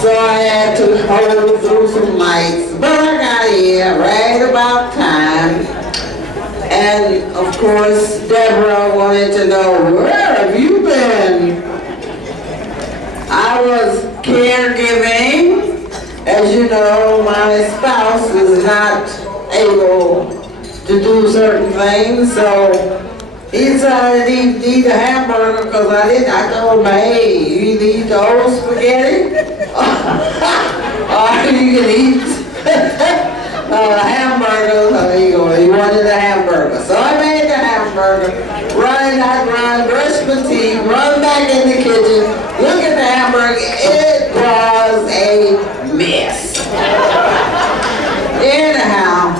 So I had to hold through some lights, but I got here right about time. And of course, Deborah wanted to know, where have you been? I was caregiving. As you know, my spouse is not able to do certain things, so he decided he'd eat a hamburger because I told him, hey, you either eat the old spaghetti or you can eat hamburgers. So he wanted a hamburger. So I made the hamburger, run, brush my teeth, run back in the kitchen, look at the hamburger. It was a mess. Anyhow,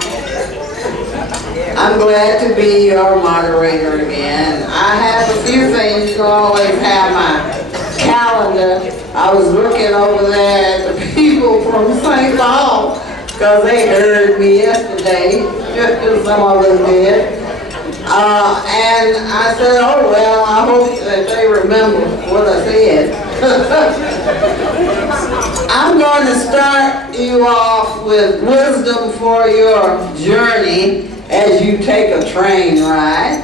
I'm glad to be your moderator again. I have a few things. You can always have my calendar. I was looking over there at the people from St. Paul because they heard me yesterday. Some of them did. And I said, oh, well, I hope that they remember what I said. I'm going to start you off with wisdom for your journey as you take a train ride.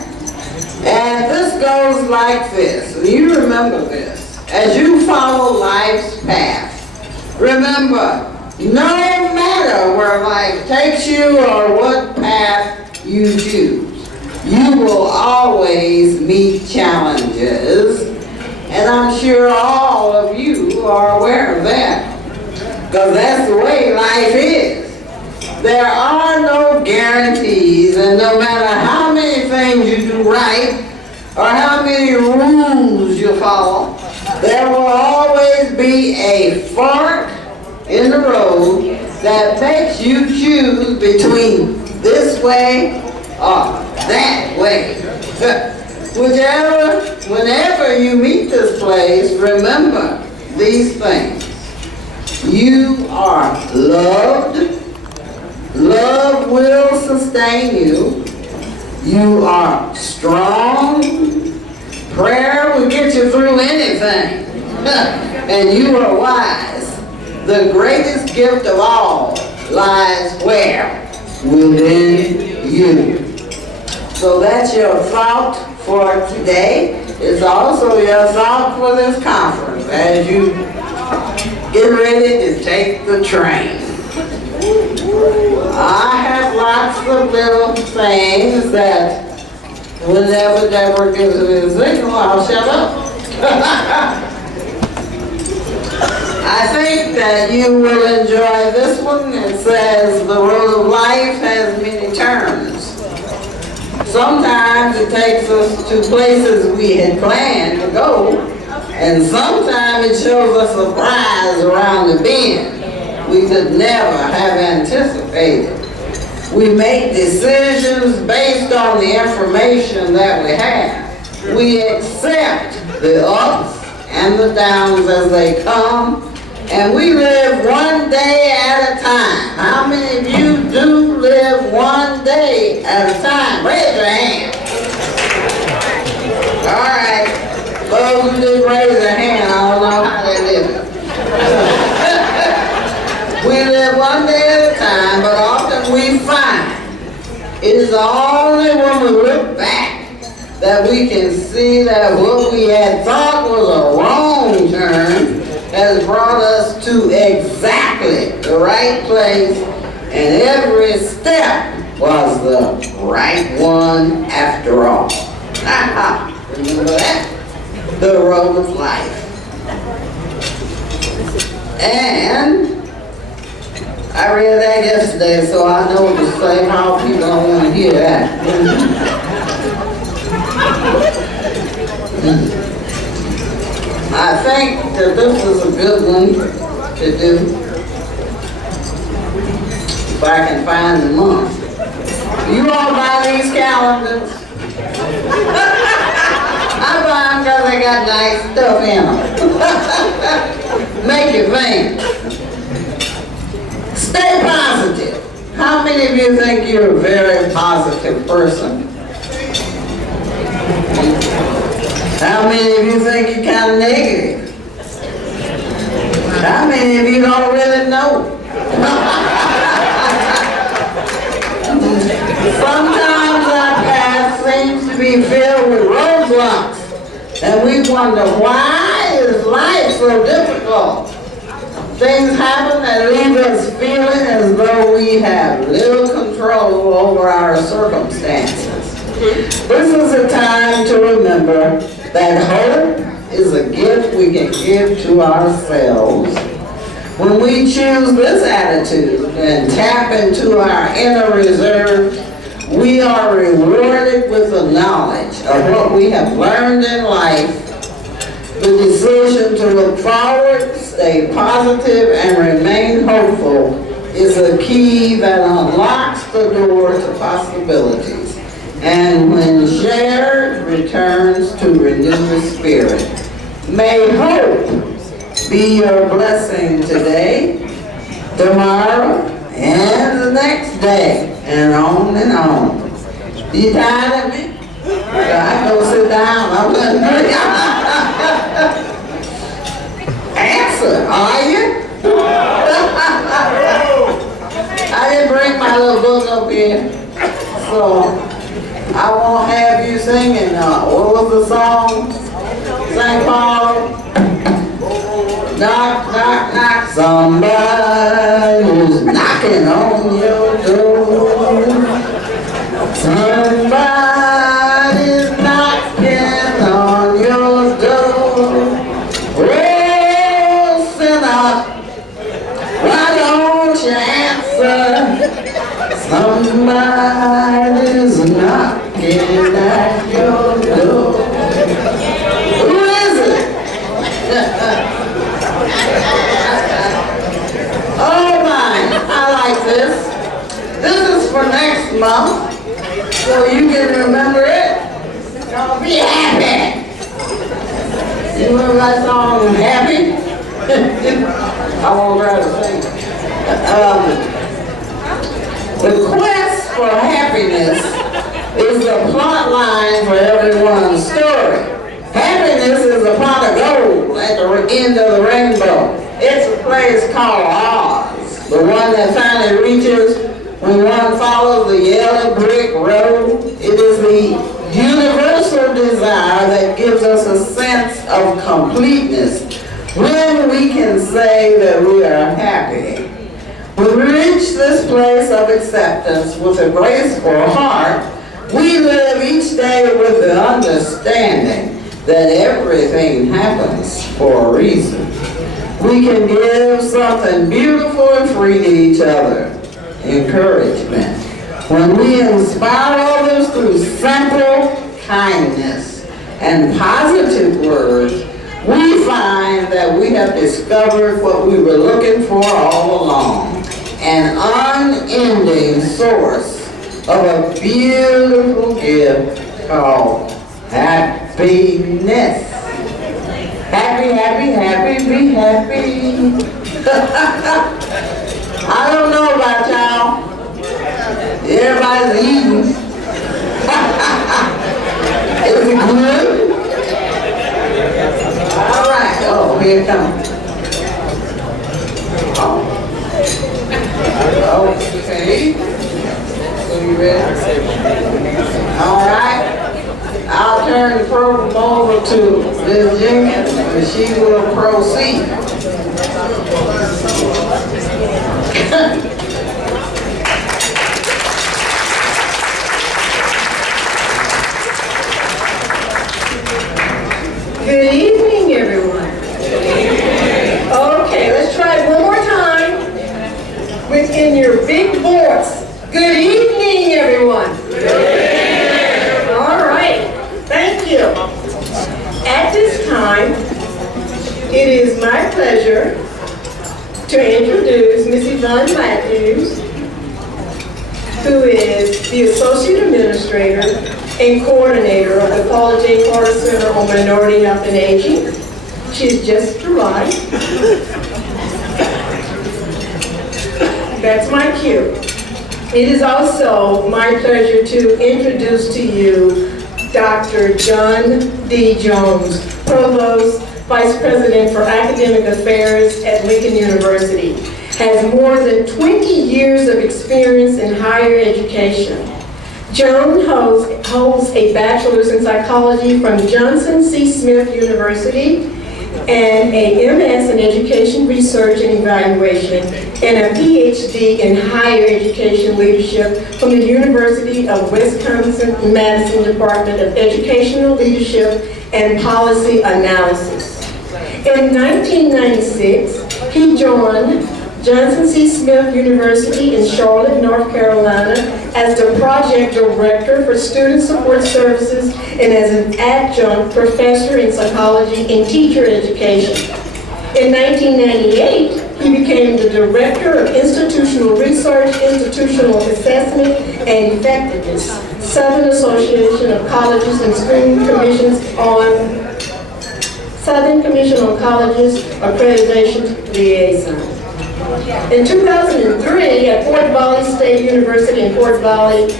And this goes like this. You remember this. As you follow life's path, remember, no matter where life takes you or what path you choose, you will always meet challenges. And I'm sure all of you are aware of that, because that's the way life is. There are no guarantees, and no matter how many things you do right or how many rules you follow, there will always be a fork in the road that makes you choose between this way or that way. Whenever you meet this place, remember these things. You are loved. Love will sustain you. You are strong. Prayer will get you through anything. And you are wise. The greatest gift of all lies where? Within you. So that's your thought for today. It's also your thought for this conference as you get ready to take the train. I have lots of little things that whenever Deborah gives me a signal, I'll shut up. I think that you will enjoy this one. It says the road of life has many turns. Sometimes it takes us to places we had planned to go, and sometimes it shows us a surprise around the bend we could never have anticipated. We make decisions based on the information that we have. We accept the ups and the downs as they come, and we live one day at a time. How many of you do live one day at a time? Raise your hand. All right. Those who didn't raise their hand, I don't know how they live it. We live one day at a time, but often we find it is only when we look back that we can see that what we had thought was a wrong turn has brought us to exactly the right place, and every step was the right one after all. Remember that? The road of life. And I read that yesterday, so I know the same how people don't want to hear that. I think that this is a good one to do. If I can find the month. You all buy these calendars? I buy them because they got nice stuff in them. Make you think. Stay positive. How many of you think you're a very positive person? How many of you think you're kind of negative? I How many of you don't really know? Sometimes our path seems to be filled with roadblocks, and we wonder, why is life so difficult? Things happen that leave us feeling as though we have little control over our circumstances. This is a time to remember that hope is a gift we can give to ourselves. When we choose this attitude and tap into our inner reserve, we are rewarded with the knowledge of what we have learned in life. The decision to look forward, stay positive, and remain hopeful is a key that unlocks the door to possibilities, and when shared, returns to renewed spirit. May hope be your blessing today, tomorrow, and the next day, and on and on. You tired of me? I go sit down. I'm gonna answer, are you? I didn't bring my little book up here, so I won't have you singing. What was the song? St. Paul. Knock, knock, knock. Somebody's knocking on your door. Somebody's knocking on your door. Oh, sinner, why don't you answer? Somebody's knocking at your door. Who is it? Oh my, I like this. This is for next month, so you can remember it. Don't be happy. You remember that song, Happy? I won't try to sing it. The quest for happiness is the plot line for everyone's story. Happiness is a pot of gold at the end of the rainbow. It's a place called Oz, the one that finally reaches when one follows the yellow brick road. It is the universal desire that gives us a sense of completeness when we can say that we are happy. When we reach this place of acceptance with a graceful heart, we live each day with the understanding that everything happens for a reason. We can give something beautiful and free to each other. Encouragement. When we inspire others through simple kindness and positive words, we find that we have discovered what we were looking for all along, an unending source of a beautiful gift called happiness. Happy, happy, happy, be happy. I don't know about y'all. Everybody's eating. Is it good? All right. Oh, here it comes. Okay. So you ready? All right. I'll turn the program over to Ms. Jenkins, and she will proceed. Good evening, everyone. Okay, let's try it one more time within your big voice. Good evening, everyone. All right, thank you. At this time, it is my pleasure to introduce Ms. Yvonne Matthews, who is the Associate Administrator and Coordinator of the Paula J. Carter Center on Minority Health and Aging. She's just arrived. That's my cue. It is also my pleasure to introduce to you Dr. John D. Jones, Provost Vice President for Academic Affairs at Lincoln University, has more than 20 years of experience in higher education. Joan holds a bachelor's in psychology from Johnson C. Smith University and a MS in education research and evaluation and a PhD in higher education leadership from the University of Wisconsin-Madison Department of Educational Leadership and Policy Analysis. In 1996, he joined Johnson C. Smith University in Charlotte, North Carolina as the project director for student support services and as an adjunct professor in psychology and teacher education. In 1998, he became the director of institutional research, institutional assessment, and effectiveness, Southern Association of Colleges and School Commissions on Southern Commission on Colleges Accreditation Liaison. In 2003, at Fort Valley State University in Fort Valley,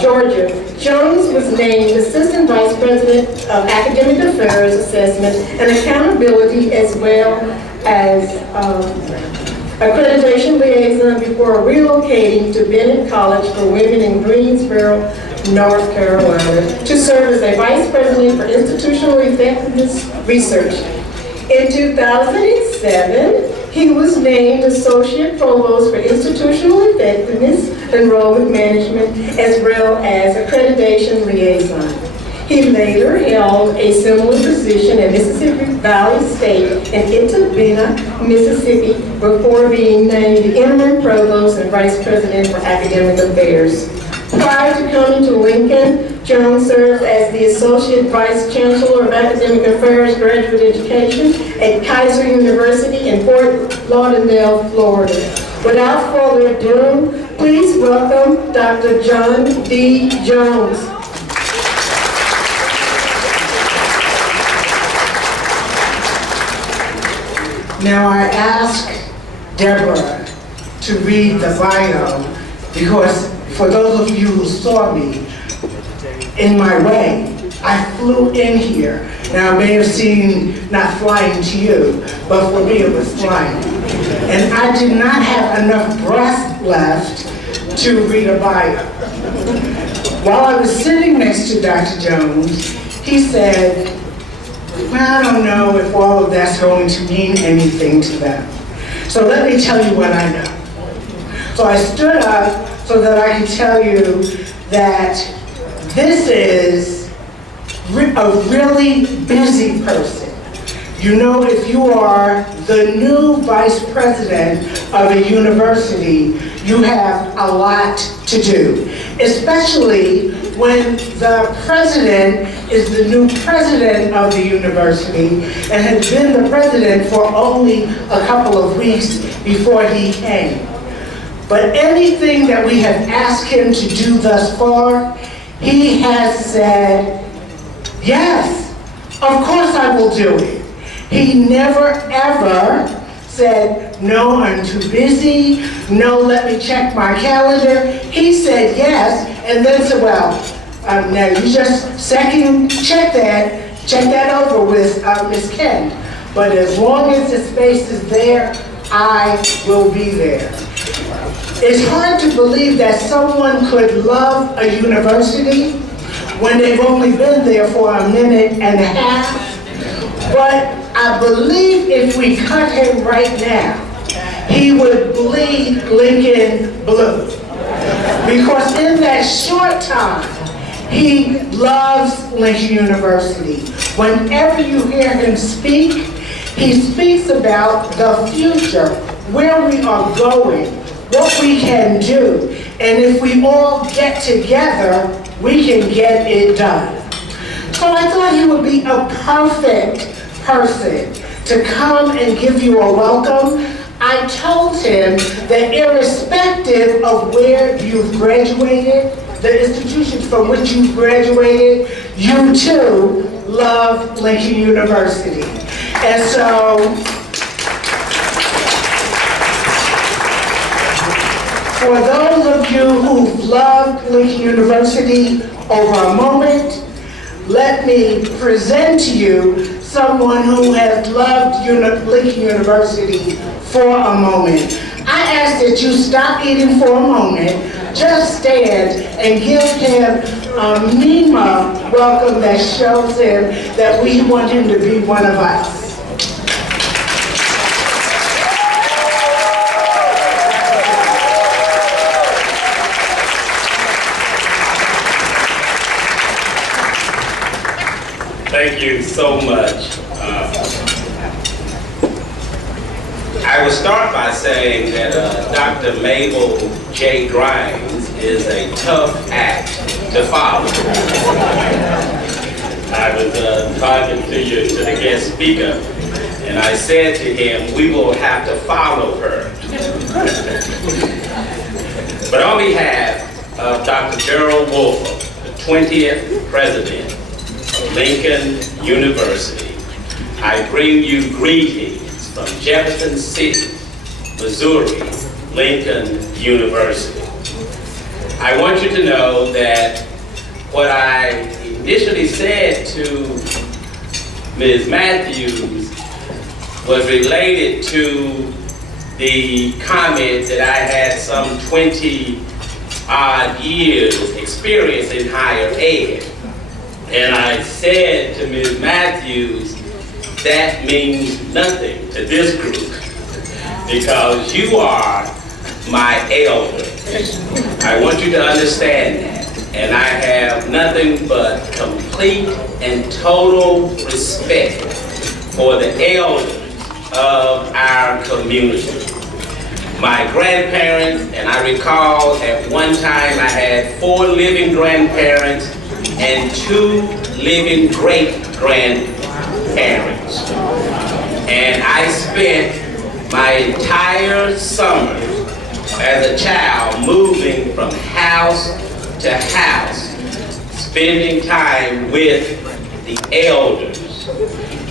Georgia, Jones was named Assistant Vice President of Academic Affairs Assessment and Accountability, as well as Accreditation Liaison before relocating to Bennett College for Women in Greensboro, North Carolina, to serve as a Vice President for Institutional Effectiveness Research. In 2007, he was named Associate Provost for Institutional Effectiveness, Enrollment Management, as well as Accreditation Liaison. He later held a similar position at Mississippi Valley State in Itabena, Mississippi, before being named Interim Provost and Vice President for Academic Affairs. Prior to coming to Lincoln, Jones served as the Associate Vice Chancellor of Academic Affairs Graduate Education at Kaiser University in Fort Lauderdale, Florida. Without further ado, please welcome Dr. John D. Jones. Now I ask Deborah to read the bio because for those of you who saw me in my way, I flew in here. Now, I may have seen not flying to you, but for me it was flying. And I did not have enough breath left to read a bio. While I was sitting next to Dr. Jones, he said, well, I don't know if all of that's going to mean anything to them. So let me tell you what I know. So I stood up so that I could tell you that this is a really busy person. You know, if you are the new vice president of a university, you have a lot to do, especially when the president is the new president of the university and has been the president for only a couple of weeks before he came. But anything that we have asked him to do thus far, he has said, yes, of course I will do it. He never ever said, no, I'm too busy, no, let me check my calendar. He said yes, and then said, well, now you just check that over with Ms. Kent. But as long as the space is there, I will be there. It's hard to believe that someone could love a university when they've only been there for a minute and a half. But I believe if we cut him right now, he would bleed Lincoln blue. Because in that short time, he loves Lincoln University. Whenever you hear him speak, he speaks about the future, where we are going, what we can do, and if we all get together, we can get it done. So I thought he would be a perfect person to come and give you a welcome. I told him that irrespective of where you've graduated, the institutions from which you've graduated, you too love Lincoln University. And so, for those of you who've loved Lincoln University over a moment, let me present to you someone who has loved Lincoln University for a moment. I ask that you stop eating for a moment, just stand and give him a Mima welcome that shows him that we want him to be one of us. Thank you so much. I will start by saying that Dr. Mable J. Grimes is a tough act to follow. I was talking to the guest speaker, and I said to him, we will have to follow her. But on behalf of Dr. Gerald Wolfer, the 20th president of Lincoln University, I bring you greetings from Jefferson City, Missouri, Lincoln University. I want you to know that what I initially said to Ms. Matthews was related to the comment that I had some 20-odd years experience in higher ed. And I said to Ms. Matthews, that means nothing to this group because you are my elder. I want you to understand that. And I have nothing but complete and total respect for the elders of our community. My grandparents, and I recall at one time I had 4 living grandparents and 2 living great-grandparents. And I spent my entire summer as a child moving from house to house, spending time with the elders.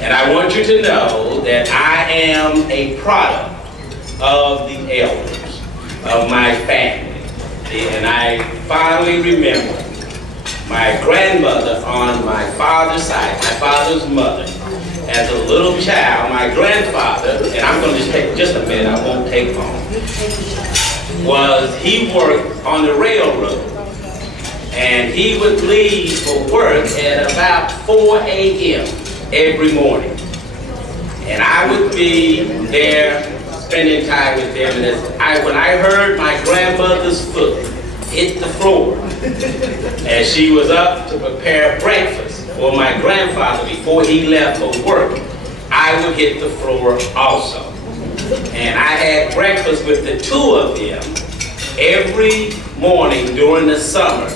And I want you to know that I am a product of the elders, of my family. And I fondly remember my grandmother on my father's side, my father's mother. As a little child, my grandfather, and I'm going to just take just a minute, I won't take long, he worked on the railroad. And he would leave for work at about 4 a.m. every morning. And I would be there spending time with them. And when I heard my grandmother's foot hit the floor as she was up to prepare breakfast for my grandfather before he left for work, I would hit the floor also. And I had breakfast with the 2 of them every morning during the summer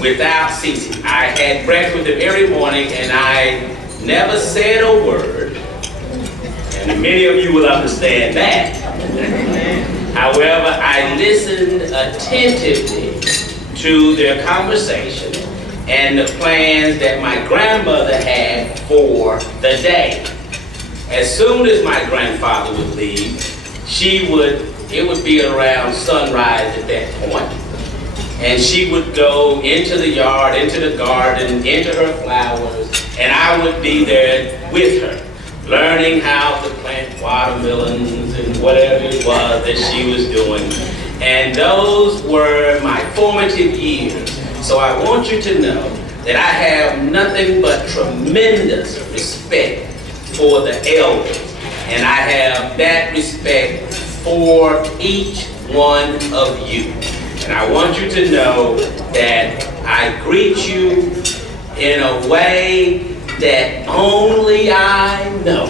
without ceasing. I had breakfast with them every morning and I never said a word. And many of you will understand that. However, I listened attentively to their conversation and the plans that my grandmother had for the day. As soon as my grandfather would leave, it would be around sunrise at that point. And she would go into the yard, into the garden, into her flowers, and I would be there with her, learning how to plant watermelons and whatever it was that she was doing. And those were my formative years. So I want you to know that I have nothing but tremendous respect for the elders. And I have that respect for each one of you. And I want you to know that I greet you in a way that only I know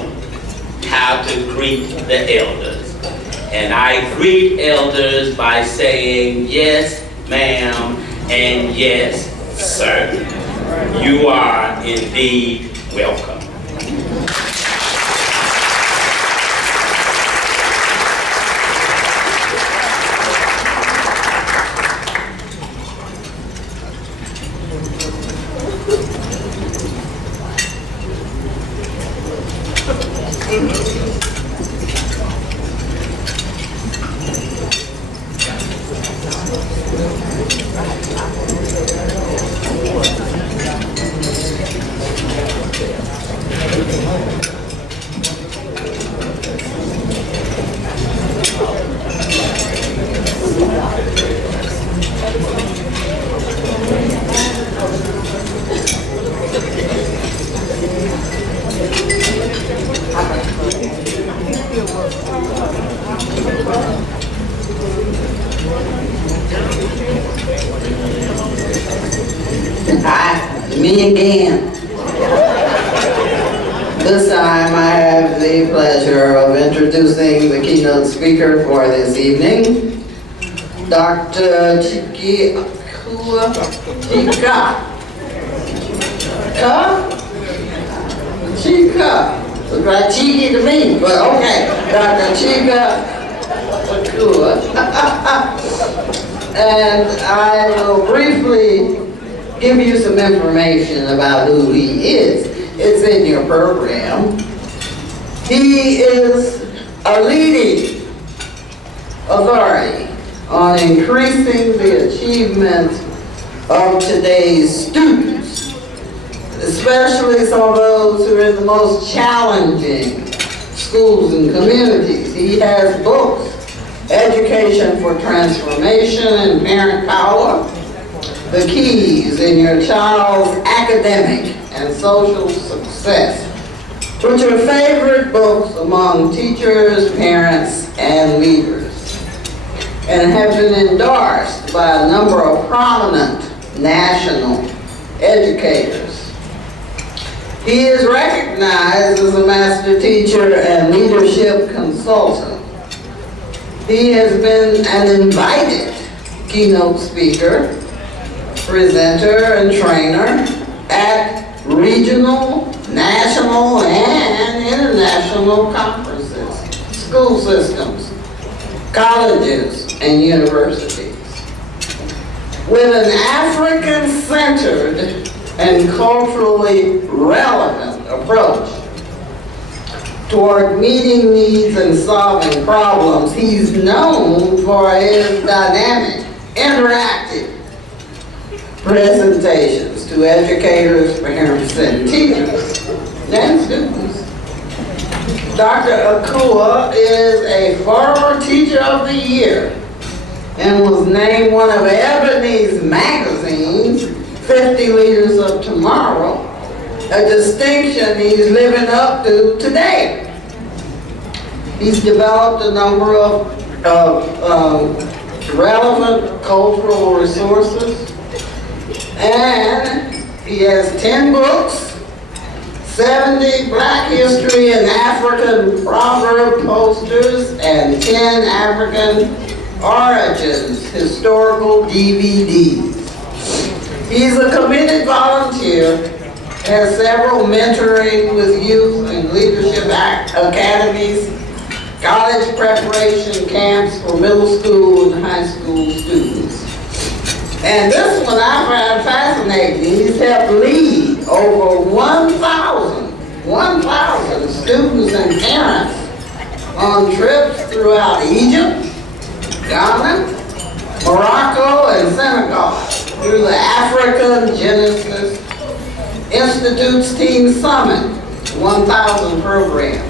how to greet the elders. And I greet elders by saying, yes, ma'am, and yes, sir. You are indeed welcome. Hi, me again. This time I have the pleasure of introducing the keynote speaker for this evening, Dr. Chike Akua. Chike. Looks like cheeky to me, but okay. Dr. Chike Akua. And I will briefly give you some information about who he is. It's in your program. He is a leading authority on increasing the achievement of today's students, especially some of those who are in the most challenging schools and communities. He has books, Education for Transformation and Parent Power, The Keys in Your Child's Academic and Social Success, which are favorite books among teachers, parents, and leaders, and have been endorsed by a number of prominent national educators. He is recognized as a master teacher and leadership consultant. He has been an invited keynote speaker, presenter, and trainer at regional, national, and international conferences, school systems, colleges, and universities. With an African-centered and culturally relevant approach toward meeting needs and solving problems, he's known for his dynamic, interactive presentations to educators, parents, and teachers, and students. Dr. Akua is a former Teacher of the Year and was named one of Ebony's magazine's 50 Leaders of Tomorrow, a distinction he's living up to today. He's developed a number of relevant cultural resources, and he has 10 books, 70 Black History and African proverb posters, and 10 African Origins historical DVDs. He's a committed volunteer, has several mentoring with youth and leadership academies, college preparation camps for middle school and high school students. And this one I find fascinating. He's helped lead over 1,000 students and parents on trips throughout Egypt, Ghana, Morocco, and Senegal through the African Genesis Institute's Teen Summit 1000 program.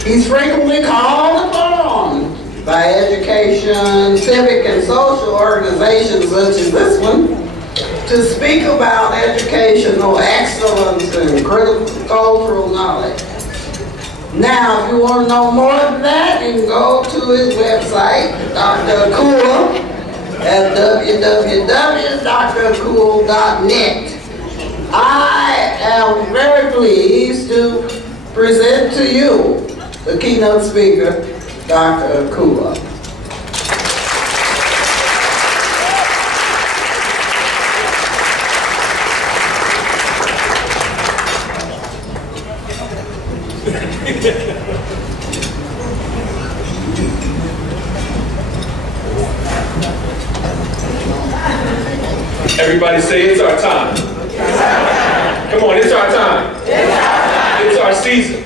He's frequently called upon by education, civic, and social organizations such as this one to speak about educational excellence and critical cultural knowledge. Now, if you want to know more than that, you can go to his website, Dr. Akua, at www.drakua.net. I am very pleased to present to you the keynote speaker, Dr. Akua. Everybody say it's our time. Come on, it's our time. It's our season.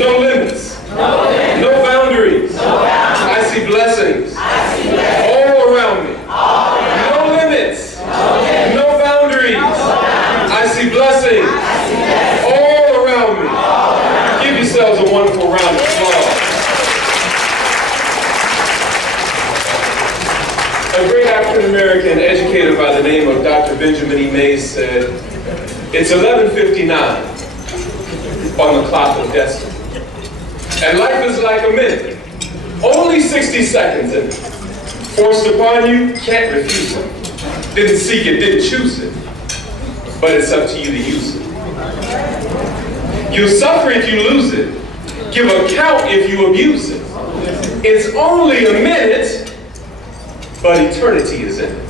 No limits. No boundaries. I see blessings all around me. No limits. No boundaries. I see blessings all around me. Give yourselves a wonderful round of applause. A great African-American educator by the name of Dr. Benjamin E. Mays said, "It's 11:59 on the clock of destiny. And life is like a minute Only 60 seconds in it. Forced upon you, can't refuse it. Didn't seek it, didn't choose it. But it's up to you to use it. You'll suffer if you lose it. Give account if you abuse it. It's only a minute, but eternity is in it.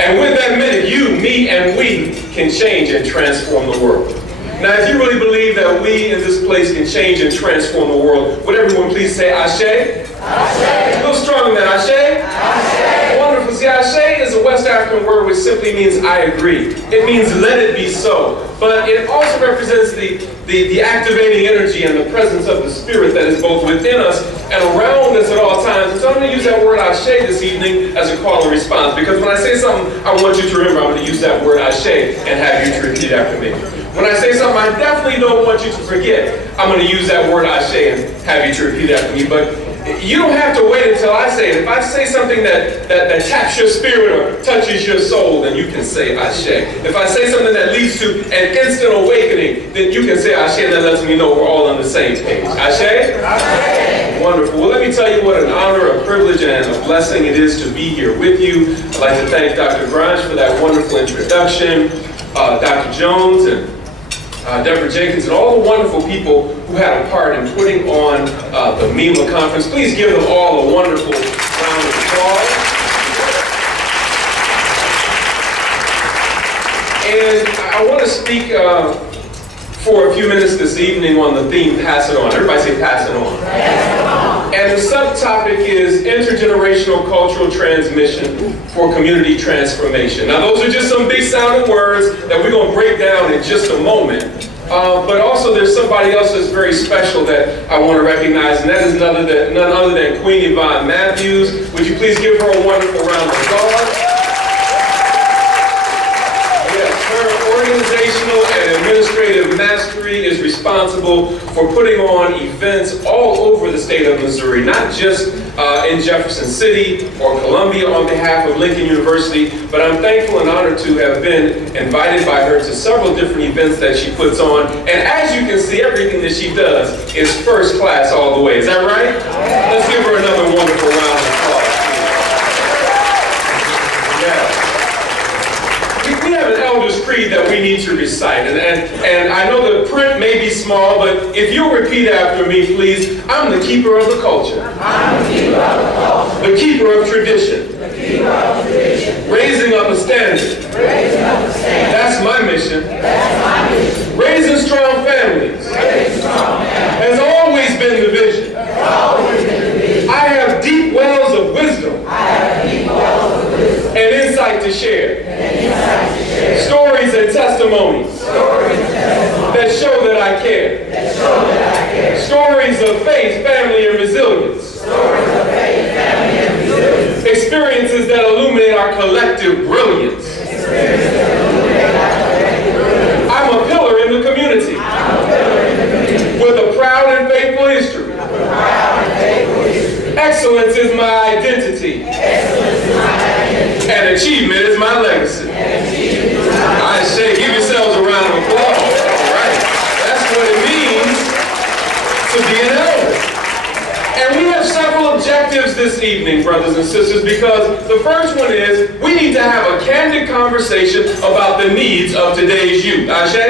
And with that minute, you, me, and we can change and transform the world. Now, if you really believe that we in this place can change and transform the world, would everyone please say Ashe? Ashe. A little stronger than that. Ashe? Ashe. Wonderful. See, Ashe is a West African word which simply means I agree. It means let it be so. But it also represents the activating energy and the presence of the Spirit that is both within us and around us at all times. And so I'm going to use that word Ashe this evening as a call and response. Because when I say something, I want you to remember I'm going to use that word Ashe and have you to repeat after me. When I say something I definitely don't want you to forget, I'm going to use that word Ashe and have you to repeat after me. But you don't have to wait until I say it. If I say something that taps your spirit or touches your soul, then you can say Ashe. If I say something that leads to an instant awakening, then you can say Ashe, and that lets me know we're all on the same page. Ashe? Ashe. Wonderful. Well, let me tell you what an honor, a privilege, and a blessing it is to be here with you. I'd like to thank Dr. Grange for that wonderful introduction, Dr. Jones, and Deborah Jenkins, and all the wonderful people who had a part in putting on the Mable conference. Please give them all a wonderful round of applause. And I want to speak for a few minutes this evening on the theme, Pass It On. Everybody say Pass It On. Pass it on. And the subtopic is Intergenerational Cultural Transmission for Community Transformation. Now those are just some big sounding words that we're going to break down in just a moment. But also there's somebody else that's very special that I want to recognize, and that is none other than Queen Yvonne Matthews. Would you please give her a wonderful round of applause? Her organizational and administrative mastery is responsible for putting on events all over the state of Missouri, not just in Jefferson City or Columbia on behalf of Lincoln University, but I'm thankful and honored to have been invited by her to several different events that she puts on. And as you can see, everything that she does is first class all the way. Is that right? Let's give her another wonderful round of applause. We have an Elder's Creed that we need to recite, and I know the print may be small, but if you'll repeat after me, please. I'm the keeper of the culture. I'm the keeper of the culture. The keeper of tradition. The keeper of tradition. Raising up a standard. Raising up a standard. That's my mission. That's my mission. Raising strong families. Raising strong families. Has always been the vision. Has always been the vision. I have deep wells of wisdom. I have deep wells of wisdom. And insight to share. Stories and testimonies that show that I care. Stories of faith, family, and resilience. Experiences that illuminate our collective brilliance. I'm a pillar in the community with a proud and faithful history. Excellence is my identity. And achievement is my legacy. I say, give yourselves a round of applause. All right. That's what it means to be an elder. And we have several objectives this evening, brothers and sisters, because the first one is we need to have a candid conversation about the needs of today's youth. Ashe?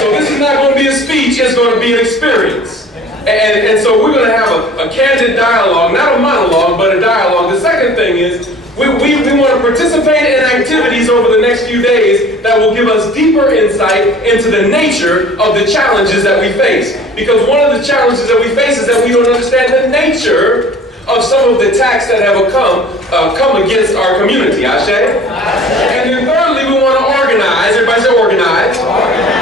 So this is not going to be a speech, it's going to be an experience. And so we're going to have a candid dialogue, not a monologue, but a dialogue. The second thing is we want to participate in activities over the next few days that will give us deeper insight into the nature of the challenges that we face. Because one of the challenges that we face is that we don't understand the nature of some of the attacks that have come against our community. Ashe? And then thirdly, we want to organize. Everybody say organize.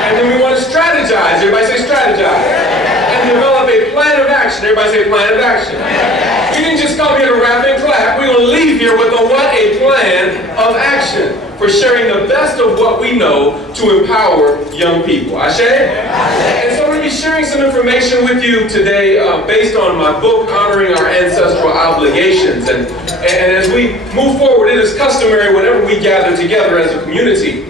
And then we want to strategize. Everybody say strategize. Develop a plan of action. Everybody say plan of action. We didn't just come here to rap and clap. We're going to leave here with a plan of action for sharing the best of what we know to empower young people. Ashe? And so I'm going to be sharing some information with you today based on my book, Honoring Our Ancestral Obligations. And as we move forward, it is customary whenever we gather together as a community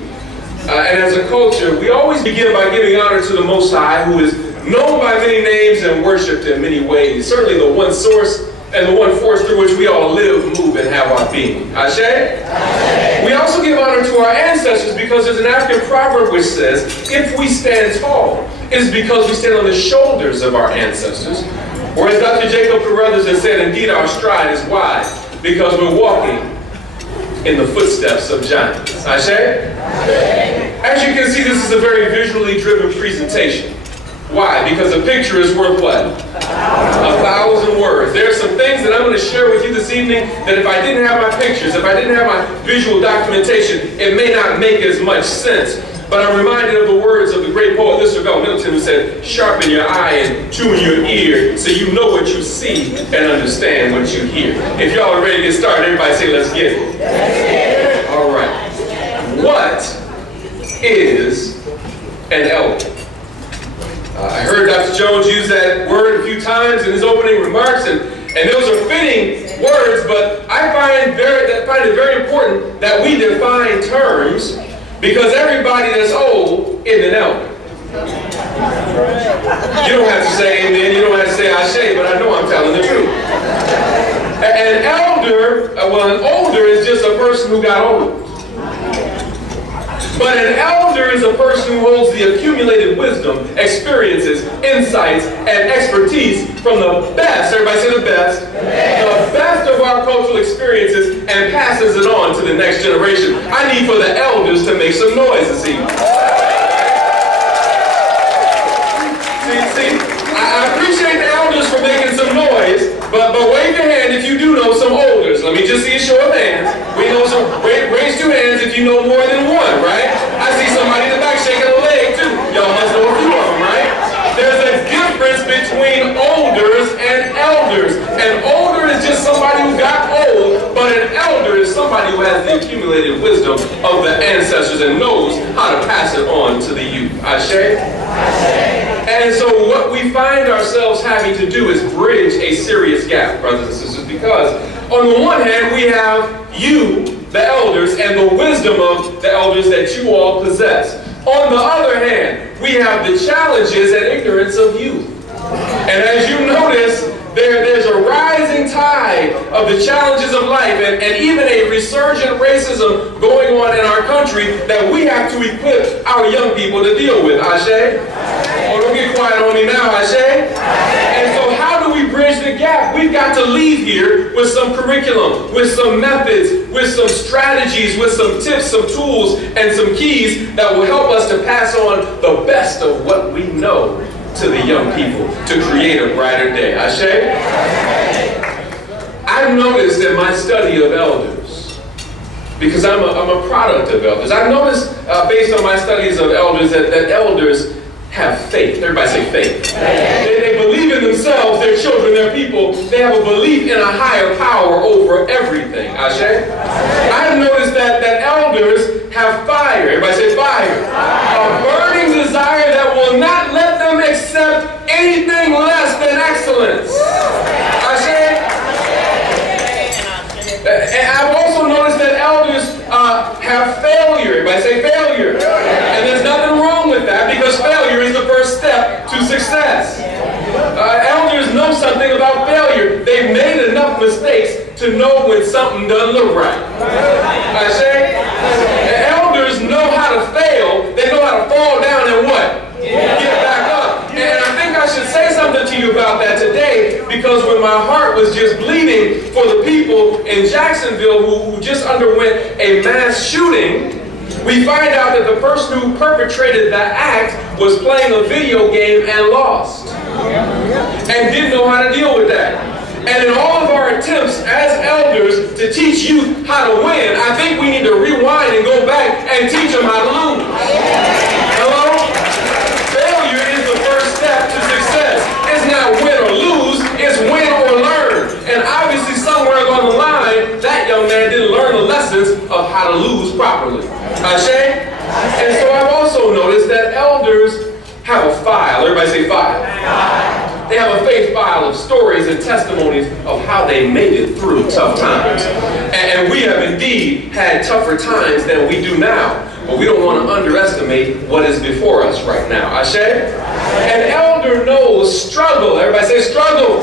and as a culture, we always begin by giving honor to the Most High, who is known by many names and worshipped in many ways. Certainly the one source and the one force through which we all live, move, and have our being. Ashe? Ashe. We also give honor to our ancestors because there's an African proverb which says, if we stand tall, it is because we stand on the shoulders of our ancestors. Or as Dr. Jacob Carruthers has said, indeed our stride is wide because we're walking in the footsteps of giants. Ashe? As you can see, this is a very visually driven presentation. Why? Because a picture is worth what? 1,000 words. There are some things that I'm going to share with you this evening that if I didn't have my pictures, if I didn't have my visual documentation, it may not make as much sense. But I'm reminded of the words of the great poet Lister Middleton, who said, sharpen your eye and tune your ear so you know what you see and understand what you hear. If y'all are ready to get started, everybody say, let's get it. Let's get it. All right. What is an elder? I heard Dr. Jones use that word a few times in his opening remarks, and those are fitting words, but I find it very important that we define terms, because everybody that's old is an elder. You don't have to say amen, you don't have to say Ashe, but I know I'm telling the truth. An elder, an older is just a person who got old. But an elder is a person who holds the accumulated wisdom, experiences, insights, and expertise from the best, everybody say the best of our cultural experiences, and passes it on to the next generation. I need for the elders to make some noise this evening. See, I appreciate the elders for making some noise, but wave your hand if you do know some olders. Let me just see a show of hands. We know some, raise 2 hands if you know more than one, right? I see somebody in the back shaking a leg too. Y'all must know a few of them, right? There's a difference between olders and elders. An older is just somebody who got old, but an elder is somebody who has the accumulated wisdom of the ancestors and knows how to pass it on to the youth. Ashe? And so what we find ourselves having to do is bridge a serious gap, brothers and sisters, because on the one hand, we have you, the elders, and the wisdom of the elders that you all possess. On the other hand, we have the challenges and ignorance of youth. And as you notice, there's a rising tide of the challenges of life and even a resurgent racism going on in our country that we have to equip our young people to deal with. Ashe? Oh, don't get quiet on me now, Ashe? And so how do we bridge the gap? We've got to leave here with some curriculum, with some methods, with some strategies, with some tips, some tools, and some keys that will help us to pass on the best of what we know to the young people to create a brighter day. Ashe? I've noticed in my study of elders, because I'm a product of elders, I've noticed based on my studies of elders that elders have faith. Everybody say faith. They believe in themselves, their children, their people. They have a belief in a higher power over everything. Ashe? I've noticed that elders have fire. Everybody say fire. A burning desire that will not let them accept anything less than excellence. Ashe? And I've also noticed that elders have failure. Everybody say failure. And there's nothing wrong with that, because failure is the first step to success. Elders know something about failure. They've made enough mistakes to know when something doesn't look right. Ashe? Elders know how to fail. They know how to fall down and what? Get back up. And I think I should say something to you about that today, because when my heart was just bleeding for the people in Jacksonville who just underwent a mass shooting, we find out that the person who perpetrated the act was playing a video game and lost. And didn't know how to deal with that. And in all of our attempts as elders to teach youth how to win, I think we need to rewind and go back and teach them how to lose. Hello? Failure is the first step to success. It's not win or lose, it's win or learn. And obviously somewhere along the line, that young man didn't learn the lessons of how to lose properly. Ashe? And so I've also noticed that elders have a file. Everybody say file. They have a faith file of stories and testimonies of how they made it through tough times. And we have indeed had tougher times than we do now. but we don't want to underestimate what is before us right now. Ashe? An elder knows struggle. Everybody say struggle.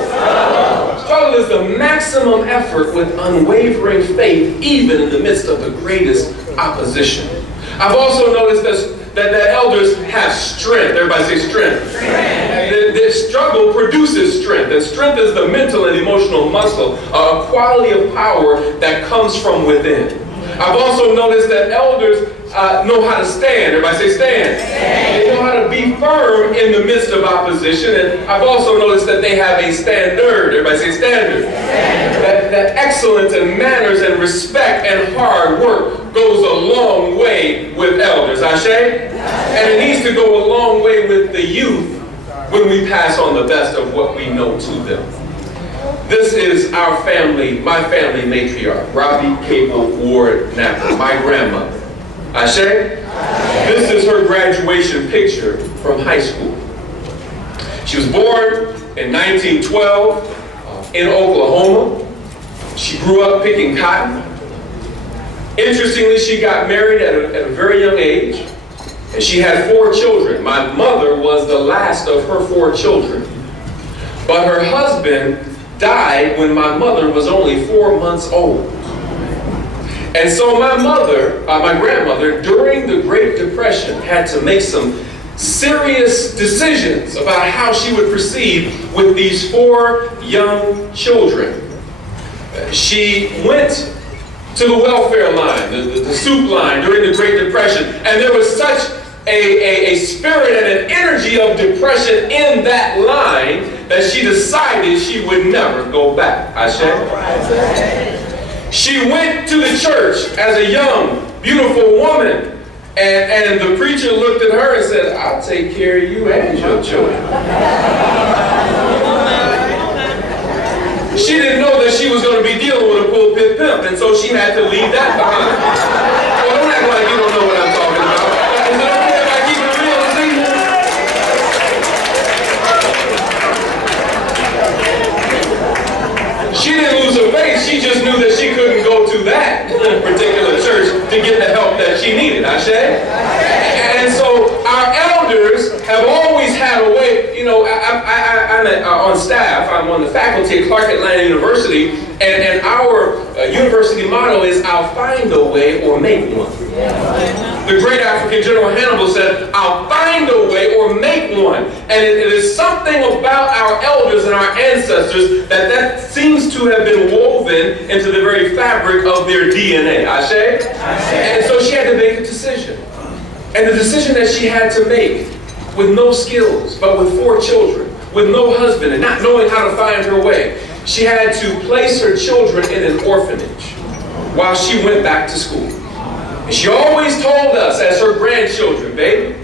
Struggle is the maximum effort with unwavering faith, even in the midst of the greatest opposition. I've also noticed that elders have strength. Everybody say strength. The struggle produces strength, and strength is the mental and emotional muscle, a quality of power that comes from within. I've also noticed that elders know how to stand. Everybody say stand. They know how to be firm in the midst of opposition, and I've also noticed that they have a standard. Everybody say standard. That excellence and manners and respect and hard work goes a long way with elders. Ashe? And it needs to go a long way with the youth when we pass on the best of what we know to them. This is our family, my family matriarch, Robbie Cable Ward Napper, my grandmother. Ashe? This is her graduation picture from high school. She was born in 1912 in Oklahoma. She grew up picking cotton. Interestingly, she got married at a very young age, and she had 4 children. My mother was the last of her 4 children. But her husband died when my mother was only 4 months old. And so my grandmother, during the Great Depression, had to make some serious decisions about how she would proceed with these 4 young children. She went to the welfare line, the soup line during the Great Depression, and there was such a spirit and an energy of depression in that line that she decided she would never go back. Ashe? She went to the church as a young, beautiful woman, and the preacher looked at her and said, "I'll take care of you and your children." She didn't know that she was going to be dealing with a pulpit pimp, and so she had to leave that behind. Well, don't act like you don't know what I'm talking about. Is it okay if I keep it real this evening? She didn't lose her faith. She just knew that she couldn't go to that particular church to get the help that she needed. Ashe? And so our elders have always had a way. You know, I'm on staff. I'm on the faculty at Clark Atlanta University, and our university motto is "I'll find a way or make one." The great African General Hannibal said, "I'll find a way or make one." And it is something about our elders and our ancestors that seems to have been woven into the very fabric of their DNA. Ashe? And so she had to make a decision. And the decision that she had to make, with no skills, but with 4 children, with no husband, and not knowing how to find her way, she had to place her children in an orphanage while she went back to school. And she always told us, as her grandchildren, baby,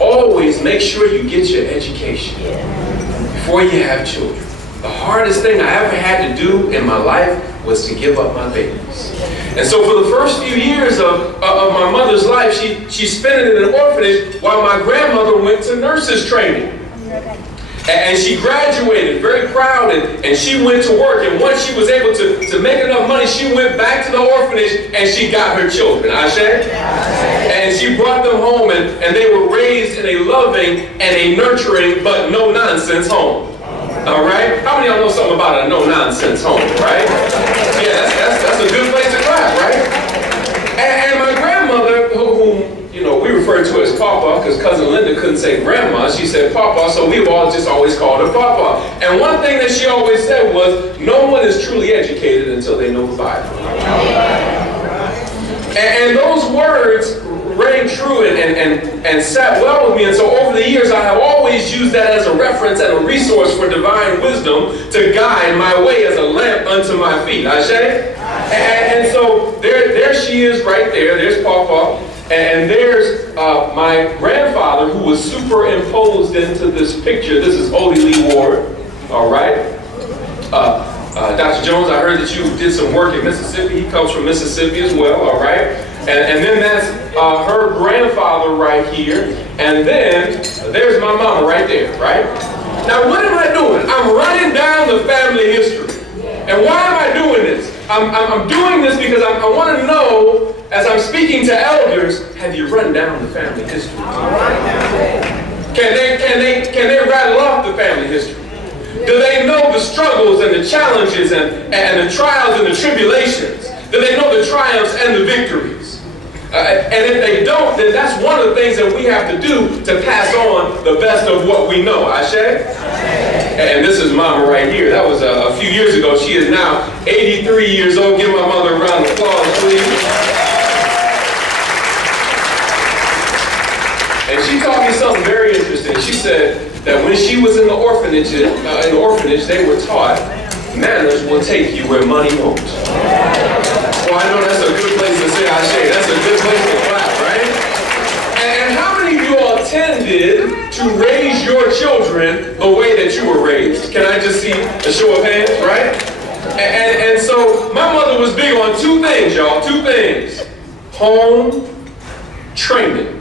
always make sure you get your education before you have children. The hardest thing I ever had to do in my life was to give up my babies. And so for the first few years of my mother's life, she spent it in an orphanage while my grandmother went to nurses training. And she graduated very proud, and she went to work. And once she was able to make enough money, she went back to the orphanage and she got her children. Ashe? And she brought them home, and they were raised in a loving and a nurturing but no-nonsense home. All right? How many of y'all know something about a no-nonsense home, right? Yeah, that's a good place to clap, right? And my grandmother, whom we refer to as Papa, because Cousin Linda couldn't say Grandma, she said Papa, so we've all just always called her Papa. And one thing that she always said was, no one is truly educated until they know the Bible. And those words rang true and sat well with me. And so over the years, I have always used that as a reference and a resource for divine wisdom to guide my way as a lamp unto my feet. Ashe? And so there she is right there. There's Papa. And there's my grandfather, who was superimposed into this picture. This is Odie Lee Ward. All right? Dr. Jones, I heard that you did some work in Mississippi. He comes from Mississippi as well. All right? And then that's her grandfather right here. And then there's my mama right there, right? Now, what am I doing? I'm running down the family history. And why am I doing this? I'm doing this because I want to know, as I'm speaking to elders, have you run down the family history? Can they rattle off the family history? Do they know the struggles and the challenges and the trials and the tribulations? Do they know the triumphs and the victories? And if they don't, then that's one of the things that we have to do to pass on the best of what we know. Ashe? And this is Mama right here. That was a few years ago. She is now 83 years old. Give my mother a round of applause, please. And she taught me something very interesting. She said that when she was in the orphanage, they were taught manners will take you where money won't. Well, I know that's a good place to say Ashe. That's a good place to clap, right? And how many of you all tended to raise your children the way that you were raised? Can I just see a show of hands, right? And so my mother was big on two things, y'all. Two things. Home training.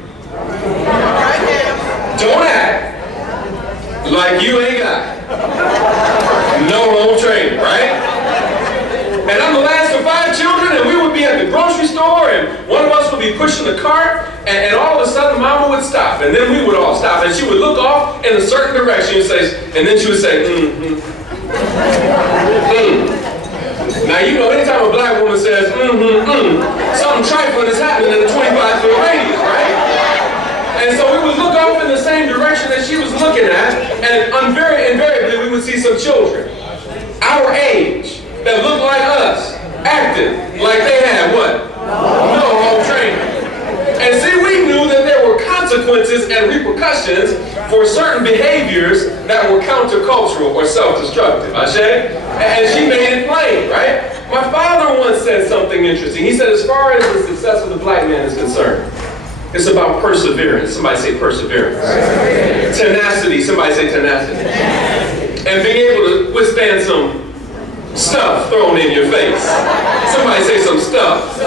Don't act like you ain't got it. No home training, right? And I'm the last of 5 children, and we would be at the grocery store, and one of us would be pushing the cart, and all of a sudden Mama would stop, and then we would all stop, and she would look off in a certain direction and then she would say, Now, you know, anytime a black woman says, something trifling is happening in a 25-foot radius, right? And so we would look off in the same direction that she was looking at, and invariably we would see some children our age that looked like us, acting like they had what? No home training. And see, we knew that there were consequences and repercussions for certain behaviors that were countercultural or self-destructive. Ashe? And she made it plain, right? My father once said something interesting. He said, as far as the success of the black man is concerned, it's about perseverance. Somebody say perseverance. Tenacity. Somebody say tenacity. And being able to withstand some stuff thrown in your face. Somebody say some stuff.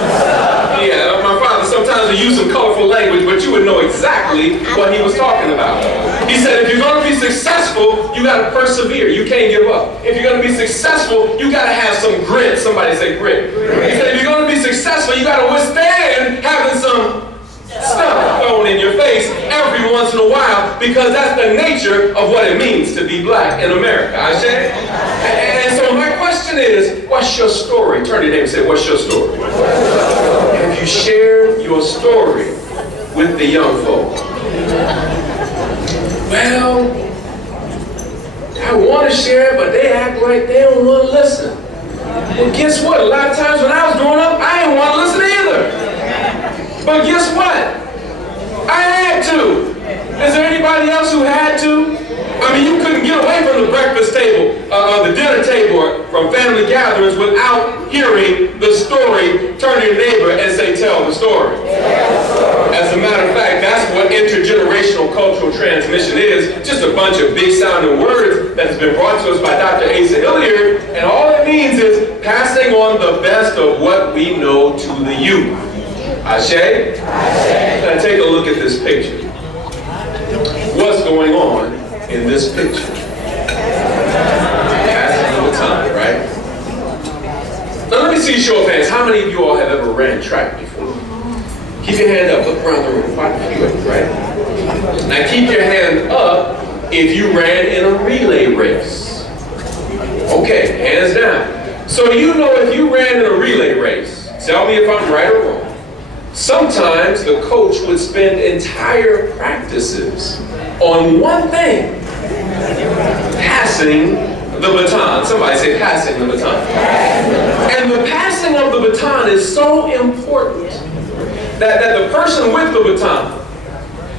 Yeah, my father sometimes would use some colorful language, but you would know exactly what he was talking about. He said, if you're going to be successful, you got to persevere. You can't give up. If you're going to be successful, you got to have some grit. Somebody say grit. He said, if you're going to be successful, you got to withstand having some stuff thrown in your face every once in a while, because that's the nature of what it means to be black in America. Ashe? And so my question is, what's your story? Turn to your neighbor and say, what's your story? Have you shared your story with the young folk? Well, I want to share, but they act like they don't want to listen. Well, guess what? A lot of times when I was growing up, I didn't want to listen either. But guess what? I had to. Is there anybody else who had to? I mean, you couldn't get away from the breakfast table, the dinner table, or from family gatherings without hearing the story. Turn to your neighbor and say, tell the story. As a matter of fact, that's what intergenerational cultural transmission is. Just a bunch of big sounding words that has been brought to us by Dr. Asa Hilliard. And all it means is passing on the best of what we know to the youth. Ashe? Now take a look at this picture. What's going on in this picture? Passing the baton, right? Now let me see a show of hands. How many of you all have ever ran track before? Keep your hand up. Look around the room. Quite a few of you, right? Now keep your hand up if you ran in a relay race. Okay, hands down. So you know if you ran in a relay race, tell me if I'm right or wrong. Sometimes the coach would spend entire practices on one thing. Passing the baton. Somebody say passing the baton. And the passing of the baton is so important that the person with the baton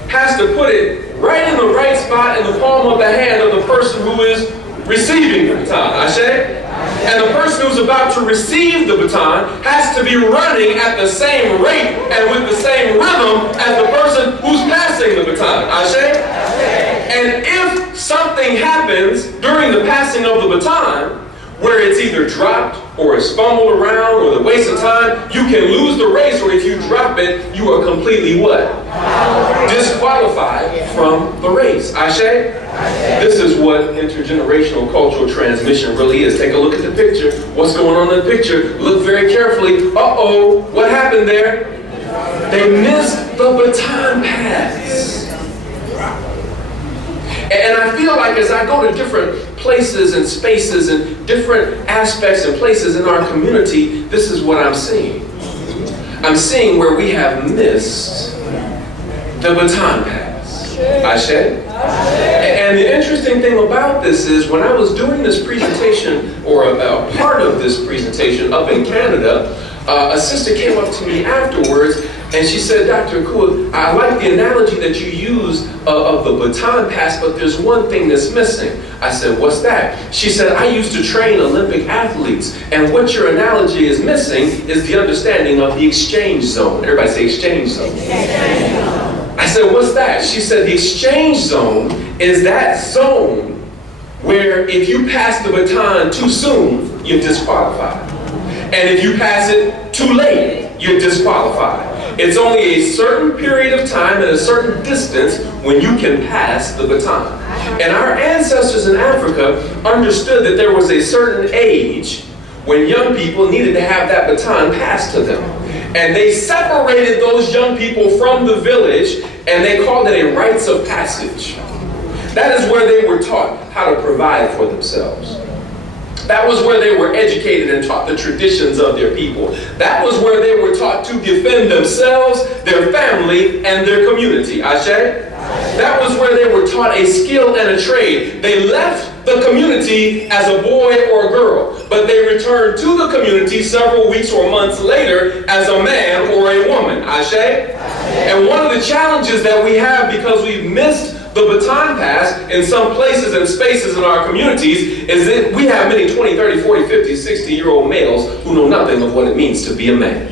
has to put it right in the right spot in the palm of the hand of the person who is receiving the baton. Ashe? And the person who's about to receive the baton has to be running at the same rate and with the same rhythm as the person who's passing the baton. Ashe? And if something happens during the passing of the baton, where it's either dropped or it's fumbled around or the waste of time, you can lose the race, or if you drop it, you are completely what? Disqualified from the race. Ashe? This is what intergenerational cultural transmission really is. Take a look at the picture. What's going on in the picture? Look very carefully. Uh-oh, what happened there? They missed the baton pass. And I feel like as I go to different places and spaces and different aspects and places in our community, this is what I'm seeing. I'm seeing where we have missed the baton pass. Ashe? And the interesting thing about this is when I was doing this presentation, or a part of this presentation up in Canada, a sister came up to me afterwards and she said, Dr. Akua, I like the analogy that you use of the baton pass, but there's one thing that's missing. I said, what's that? She said, I used to train Olympic athletes, and what your analogy is missing is the understanding of the exchange zone. Everybody say exchange zone. I said, what's that? She said, the exchange zone is that zone where if you pass the baton too soon, you're disqualified. And if you pass it too late, you're disqualified. It's only a certain period of time and a certain distance when you can pass the baton. And our ancestors in Africa understood that there was a certain age when young people needed to have that baton passed to them. And they separated those young people from the village and they called it a rites of passage. That is where they were taught how to provide for themselves. That was where they were educated and taught the traditions of their people. That was where they were taught to defend themselves, their family, and their community. Ashe? That was where they were taught a skill and a trade. They left the community as a boy or a girl, but they returned to the community several weeks or months later as a man or a woman. Ashe? And one of the challenges that we have because we've missed the baton pass in some places and spaces in our communities is that we have many 20, 30, 40, 50, 60-year-old males who know nothing of what it means to be a man.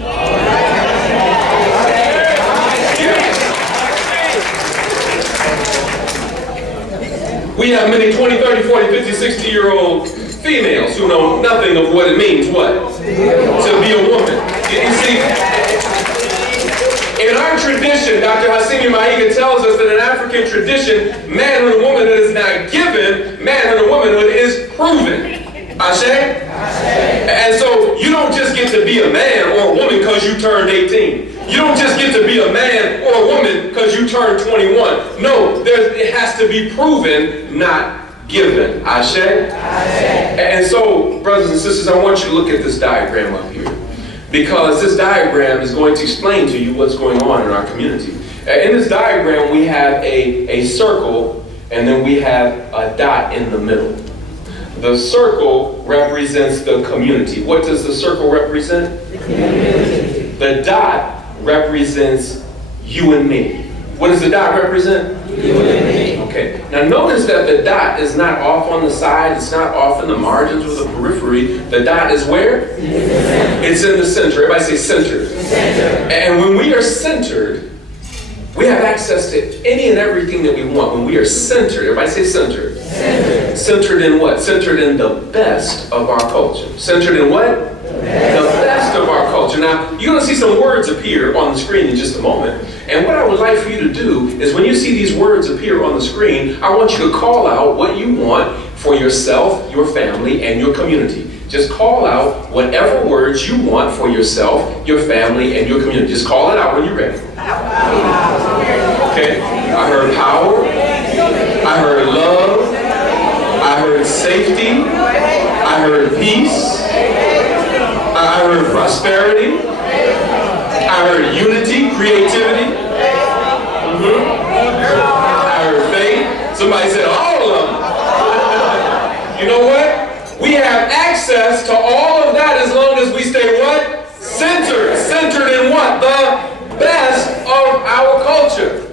We have many 20, 30, 40, 50, 60-year-old females who know nothing of what it means, what? To be a woman. You see, in our tradition, Dr. Hassimi Maiga tells us that in African tradition, manhood and womanhood is not given, manhood and womanhood is proven. Ashe? And so you don't just get to be a man or a woman because you turned 18. You don't just get to be a man or a woman because you turned 21. No, it has to be proven, not given. Ashe? And so, brothers and sisters, I want you to look at this diagram up here, because this diagram is going to explain to you what's going on in our community. In this diagram, we have a circle, and then we have a dot in the middle. The circle represents the community. What does the circle represent? The community. The dot represents you and me. What does the dot represent? You and me. Okay. Now notice that the dot is not off on the side. It's not off in the margins or the periphery. The dot is where? It's in the center. Everybody say center. Center. And when we are centered, we have access to any and everything that we want. When we are centered, everybody say centered. Centered. Centered in what? Centered in the best of our culture. Centered in what? The best of our culture. Now, you're going to see some words appear on the screen in just a moment. And what I would like for you to do is when you see these words appear on the screen, I want you to call out what you want for yourself, your family, and your community. Just call out whatever words you want for yourself, your family, and your community. Just call it out when you're ready. Okay? I heard power. I heard love. I heard safety. I heard peace. I heard prosperity. I heard unity, creativity. I heard faith. Somebody said all of them. You know what? We have access to all of that as long as we stay what? Centered. Centered in what? The best of our culture.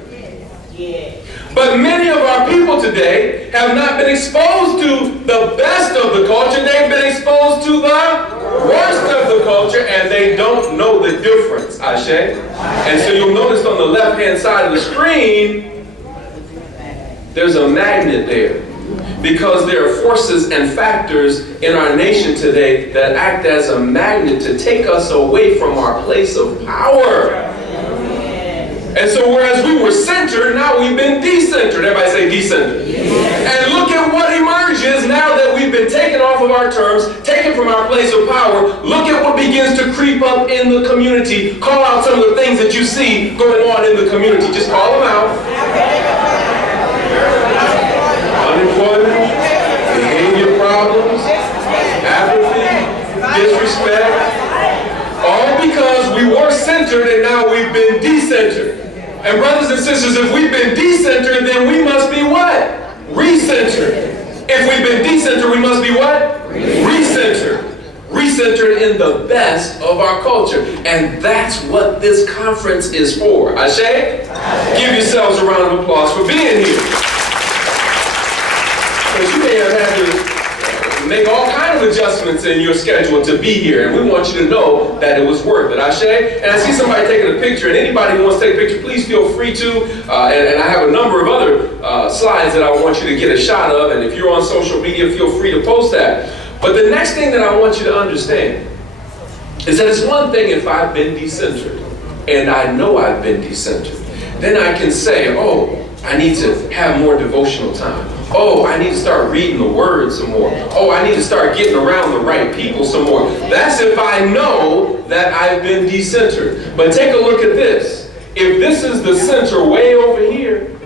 But many of our people today have not been exposed to the best of the culture. They've been exposed to the worst of the culture, and they don't know the difference. Ashe? And so you'll notice on the left-hand side of the screen, there's a magnet there. Because there are forces and factors in our nation today that act as a magnet to take us away from our place of power. And so whereas we were centered, now we've been decentered. Everybody say decentered. And look at what emerges now that we've been taken off of our terms, taken from our place of power. Look at what begins to creep up in the community. Call out some of the things that you see going on in the community. Just call them out. Unemployment, behavior problems, apathy, disrespect. All because we were centered and now we've been decentered. And brothers and sisters, if we've been decentered, then we must be what? Recentered. If we've been decentered, we must be what? Recentered. Recentered in the best of our culture. And that's what this conference is for. Ashe? Give yourselves a round of applause for being here. Because you may have had to make all kinds of adjustments in your schedule to be here, and we want you to know that it was worth it. Ashe? And I see somebody taking a picture, and anybody who wants to take a picture, please feel free to. And I have a number of other slides that I want you to get a shot of, and if you're on social media, feel free to post that. But the next thing that I want you to understand is that it's one thing if I've been decentered, and I know I've been decentered. Then I can say, oh, I need to have more devotional time. Oh, I need to start reading the Word some more. Oh, I need to start getting around the right people some more. That's if I know that I've been decentered. But take a look at this. If this is the center way over here,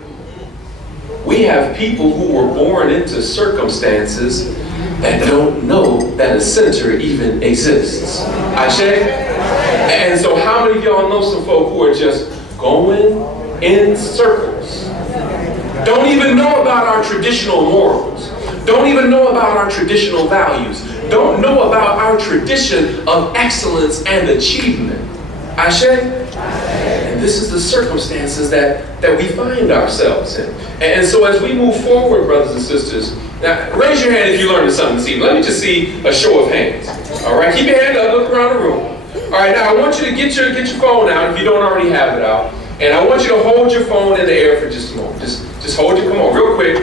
we have people who were born into circumstances that don't know that a center even exists. Ashe? And so how many of y'all know some folk who are just going in circles? Don't even know about our traditional morals. Don't even know about our traditional values. Don't know about our tradition of excellence and achievement. Ashe? And this is the circumstances that we find ourselves in. And so as we move forward, brothers and sisters, now raise your hand if you learned something this evening. Let me just see a show of hands. All right, keep your hand up, look around the room. All right, now I want you to get your phone out if you don't already have it out. And I want you to hold your phone in the air for just a moment. Just hold it, come on, real quick,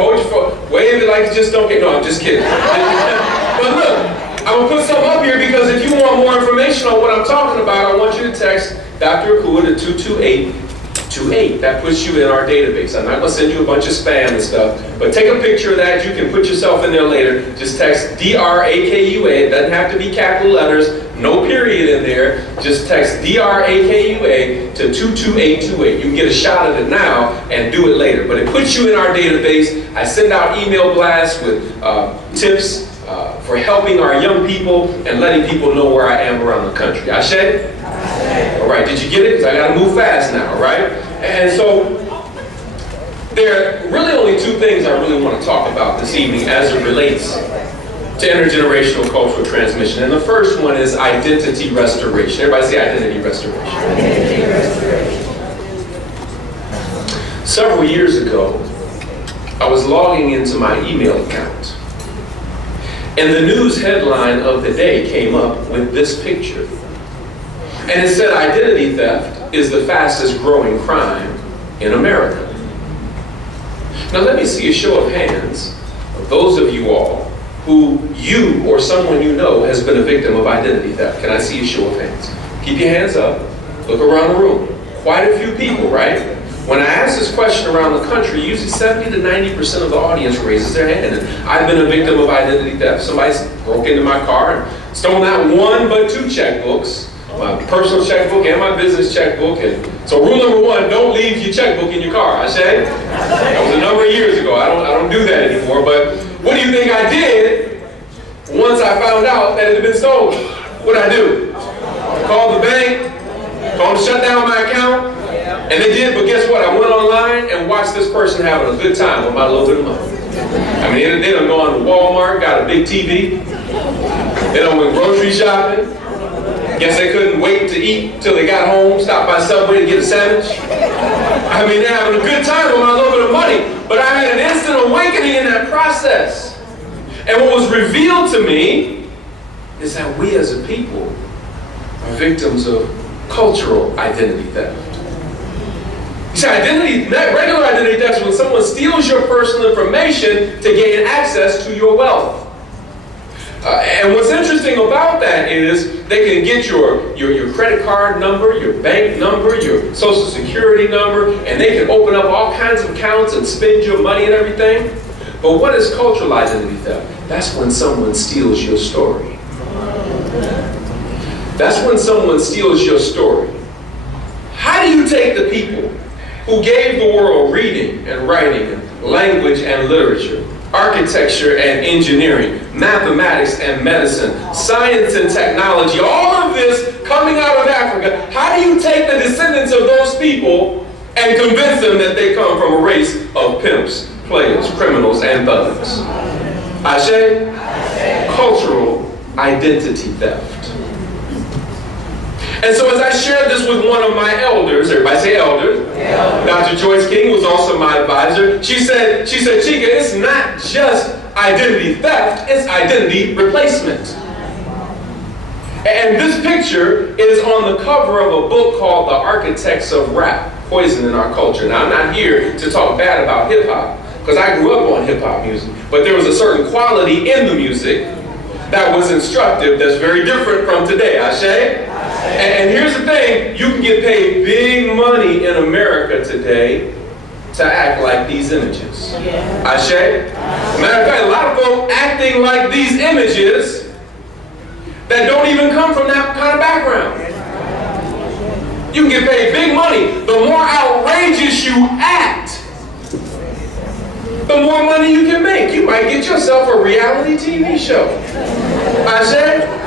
hold your phone. Wave it like you just don't get, no, I'm just kidding. But look, I'm gonna put something up here because if you want more information on what I'm talking about, I want you to text Dr. Akua to 22828. That puts you in our database. I'm not gonna send you a bunch of spam and stuff, but take a picture of that. You can put yourself in there later. Just text DRAKUA. It doesn't have to be capital letters. No period in there. Just text DRAKUA to 22828. You can get a shot of it now and do it later. But it puts you in our database. I send out email blasts with tips for helping our young people and letting people know where I am around the country. Ashe? All right, did you get it? Because I got to move fast now, all right? And so there are really only two things I really want to talk about this evening as it relates to intergenerational cultural transmission. And the first one is identity restoration. Everybody say identity restoration. Identity restoration. Several years ago, I was logging into my email account. And the news headline of the day came up with this picture. And it said, identity theft is the fastest growing crime in America. Now let me see a show of hands of those of you all who you or someone you know has been a victim of identity theft. Can I see a show of hands? Keep your hands up. Look around the room. Quite a few people, right? When I ask this question around the country, usually 70 to 90% of the audience raises their hand. And I've been a victim of identity theft. Somebody's broke into my car and stole not one but two checkbooks. My personal checkbook and my business checkbook. And so rule number one, don't leave your checkbook in your car. I said that was a number of years ago. I don't do that anymore. But what do you think I did once I found out that it had been stolen? What'd I do? I called the bank, told them to shut down my account, and they did. But guess what? I went online and watched this person having a good time with my little bit of money. I mean, they done gone to Walmart, got a big TV. They done went grocery shopping. Guess they couldn't wait to eat till they got home, stopped by Subway to get a sandwich. I mean, they're having a good time with my little bit of money. But I had an instant awakening in that process. And what was revealed to me is that we as a people are victims of cultural identity theft. You see, regular identity theft is when someone steals your personal information to gain access to your wealth. And what's interesting about that is they can get your credit card number, your bank number, your social security number, and they can open up all kinds of accounts and spend your money and everything. But what is cultural identity theft? That's when someone steals your story. That's when someone steals your story. How do you take the people who gave the world reading and writing and language and literature, architecture and engineering, mathematics and medicine, science and technology, all of this coming out of Africa, how do you take the descendants of those people and convince them that they come from a race of pimps, players, criminals, and thugs? Ashe? Cultural identity theft. And so as I shared this with one of my elders, everybody say elders, Dr. Joyce King was also my advisor. She said, Chike, it's not just identity theft, it's identity replacement. And this picture is on the cover of a book called The Architects of Rap, Poison in Our Culture. Now, I'm not here to talk bad about hip hop, because I grew up on hip hop music, but there was a certain quality in the music that was instructive that's very different from today, Ashe? And here's the thing, you can get paid big money in America today to act like these images. Ashe? Matter of fact, a lot of folks acting like these images that don't even come from that kind of background. You can get paid big money. The more outrageous you act, the more money you can make. You might get yourself a reality TV show. Ashe?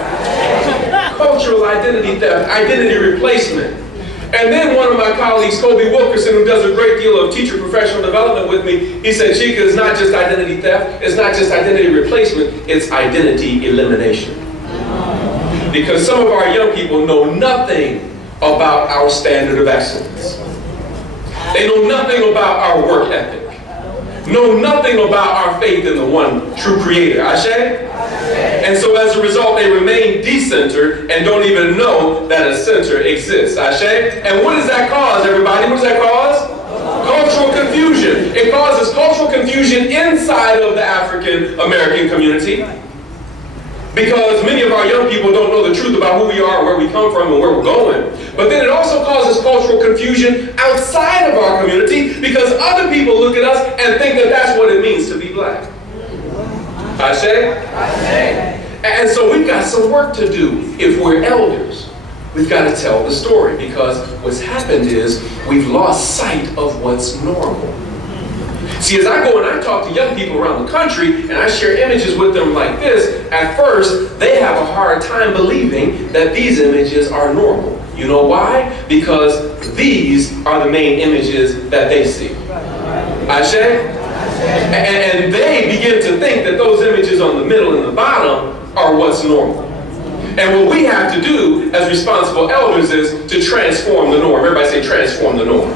Cultural identity theft, identity replacement. And then one of my colleagues, Kobe Wilkerson, who does a great deal of teacher professional development with me, he said, Chike, it's not just identity theft, it's not just identity replacement, it's identity elimination. Because some of our young people know nothing about our standard of excellence. They know nothing about our work ethic. Know nothing about our faith in the one true creator. Ashe? And so as a result, they remain decentered and don't even know that a center exists. Ashe? And what does that cause, everybody? What does that cause? Cultural confusion. It causes cultural confusion inside of the African American community. Because many of our young people don't know the truth about who we are, where we come from, and where we're going. But then it also causes cultural confusion outside of our community because other people look at us and think that that's what it means to be black. Ashe? And so we've got some work to do. If we're elders, we've got to tell the story because what's happened is we've lost sight of what's normal. See, as I go and I talk to young people around the country and I share images with them like this, at first they have a hard time believing that these images are normal. You know why? Because these are the main images that they see. Ashe? And they begin to think that those images on the middle and the bottom are what's normal. And what we have to do as responsible elders is to transform the norm. Everybody say transform the norm.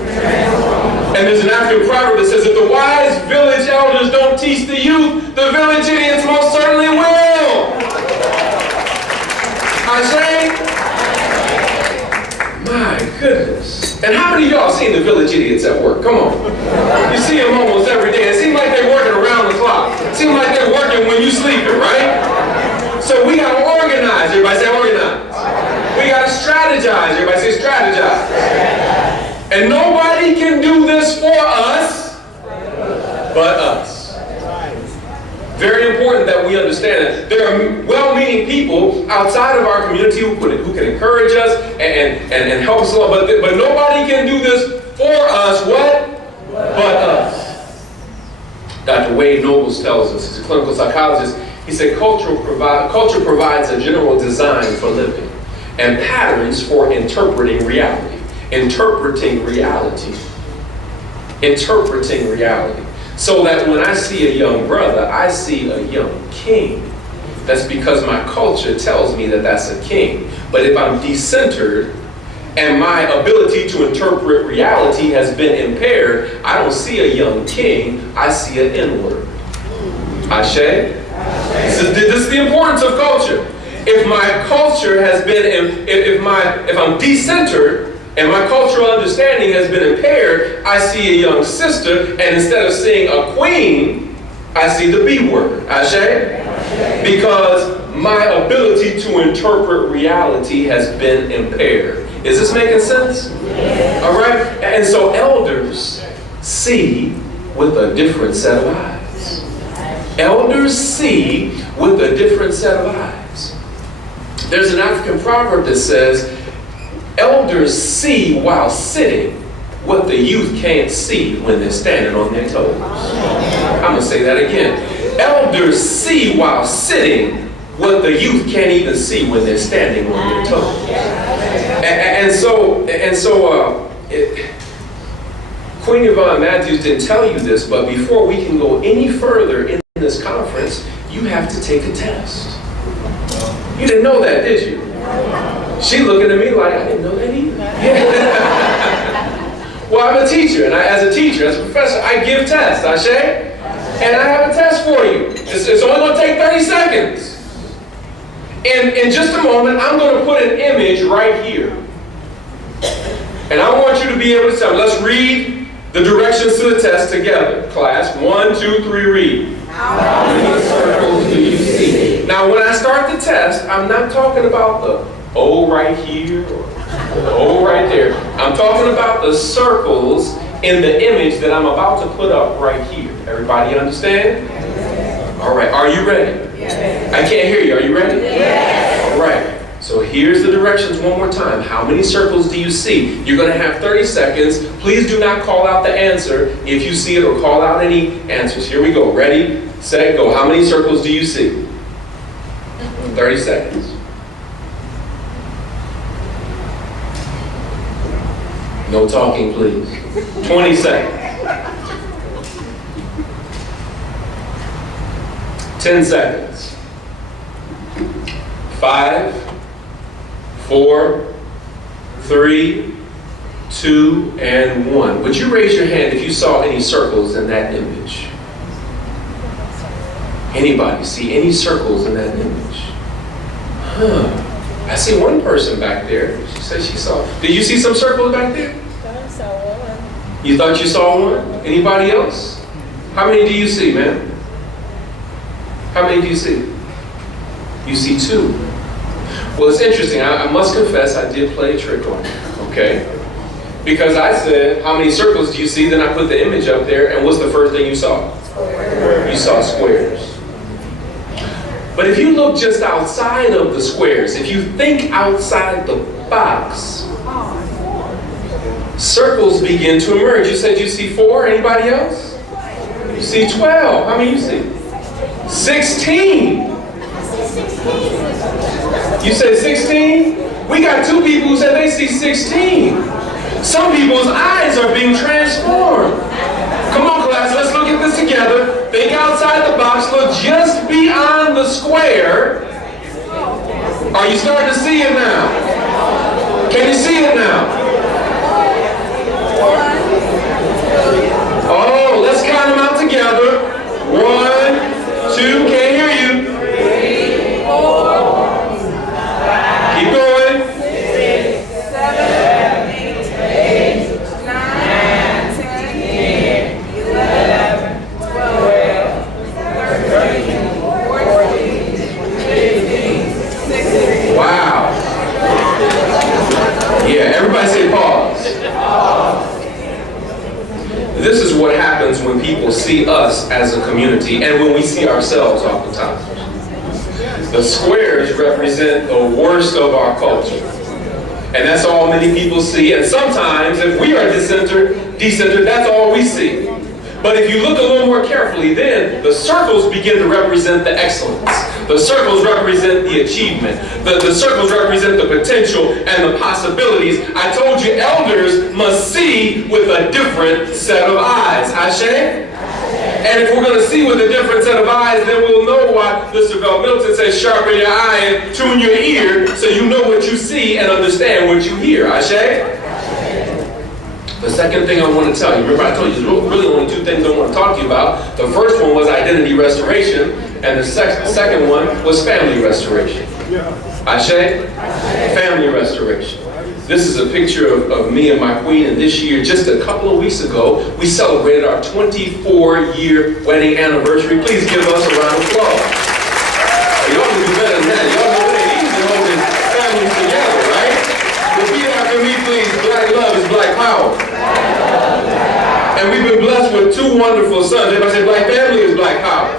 And there's an African proverb that says, if the wise village elders don't teach the youth, the village idiots most certainly will. I say, my goodness. And how many of y'all seen the village idiots at work? Come on. You see them almost every day. It seems like they're working around the clock. It seems like they're working when you're sleeping, right? So we got to organize. Everybody say organize. We got to strategize. Everybody say strategize. And nobody can do this for us but us. Very important that we understand that there are well-meaning people outside of our community who can encourage us and help us along, but nobody can do this for us, what? But us. Dr. Wade Nobles tells us, he's a clinical psychologist, he said culture provides a general design for living and patterns for interpreting reality. Interpreting reality. Interpreting reality. So that when I see a young brother, I see a young king. That's because my culture tells me that that's a king. But if I'm decentered and my ability to interpret reality has been impaired, I don't see a young king, I see an N-word. Ashe? This is the importance of culture. If my culture has been, if I'm decentered, and my cultural understanding has been impaired, I see a young sister, and instead of seeing a queen, I see the B word. Ashe? Because to interpret reality has been impaired. Is this making sense? All right? And so elders see with a different set of eyes. Elders see with a different set of eyes. There's an African proverb that says, elders see while sitting what the youth can't see when they're standing on their toes. I'm going to say that again. Elders see while sitting what the youth can't even see when they're standing on their toes. Queen Yvonne Matthews didn't tell you this, but before we can go any further in this conference, you have to take a test. You didn't know that, did you? She looking at me like, I didn't know that either. Well, I'm a teacher, and as a teacher, as a professor, I give tests, Ashe? And I have a test for you. It's only going to take 30 seconds. In just a moment, I'm going to put an image right here. And I want you to be able to tell me. Let's read the directions to the test together. Class, 1, 2, 3, read. How many circles do you see? Now, when I start the test, I'm not talking about the O right here or the O right there. I'm talking about the circles in the image that I'm about to put up right here. Everybody understand? All right, are you ready? Yes. I can't hear you. Are you ready? Yes. All right. So here's the directions one more time. How many circles do you see? You're going to have 30 seconds. Please do not call out the answer if you see it or call out any answers. Here we go. Ready, set, go. How many circles do you see? 30 seconds. No talking, please. 20 seconds. 10 seconds. 5, 4, 3, 2, and 1. Would you raise your hand if you saw any circles in that image? Anybody see any circles in that image? I see one person back there. She said she saw. Did you see some circles back there? I saw one. You thought you saw one? Anybody else? How many do you see, ma'am? How many do you see? You see 2. Well, it's interesting. I must confess I did play a trick on you, okay? Because I said, how many circles do you see? Then I put the image up there, and what's the first thing you saw? Squares. You saw squares. But if you look just outside of the squares, if you think outside the box, circles begin to emerge. You said you see 4. Anybody else? You see 12. How many you see? 16. You said 16? We got 2 people who said they see 16. Some people's eyes are being transformed. Come on, class, let's look at this together. Think outside the box. Look just beyond the square. Are you starting to see it now? Can you see it now? Oh, let's count them out together. 1, 2, can't hear you. 3, 4, 5. Keep going. 6, 7, 8, 9, 10, 11, 12, 13, 14, 15, 16. Wow. Yeah, everybody say pause. This is what happens when people see us as a community and when we see ourselves oftentimes. The squares represent the worst of our culture. And that's all many people see. And sometimes if we are decentered, that's all we see. But if you look a little more carefully, then the circles begin to represent the excellence. The circles represent the achievement. The circles represent the potential and the possibilities. I told you elders must see with a different set of eyes. Ashe? And if we're going to see with a different set of eyes, then we'll know why Mr. Bell Milton says sharpen your eye and tune your ear so you know what you see and understand what you hear. Ashe? The second thing I want to tell you, remember I told you there's really only 2 things I want to talk to you about. The first one was identity restoration, and the second one was family restoration. Ashe? Family restoration. This is a picture of me and my queen, and this year, just a couple of weeks ago, we celebrated our 24-year wedding anniversary. Please give us a round of applause. Y'all can do better than that. Y'all know it ain't easy. prodigal sons. Everybody say black family is black power.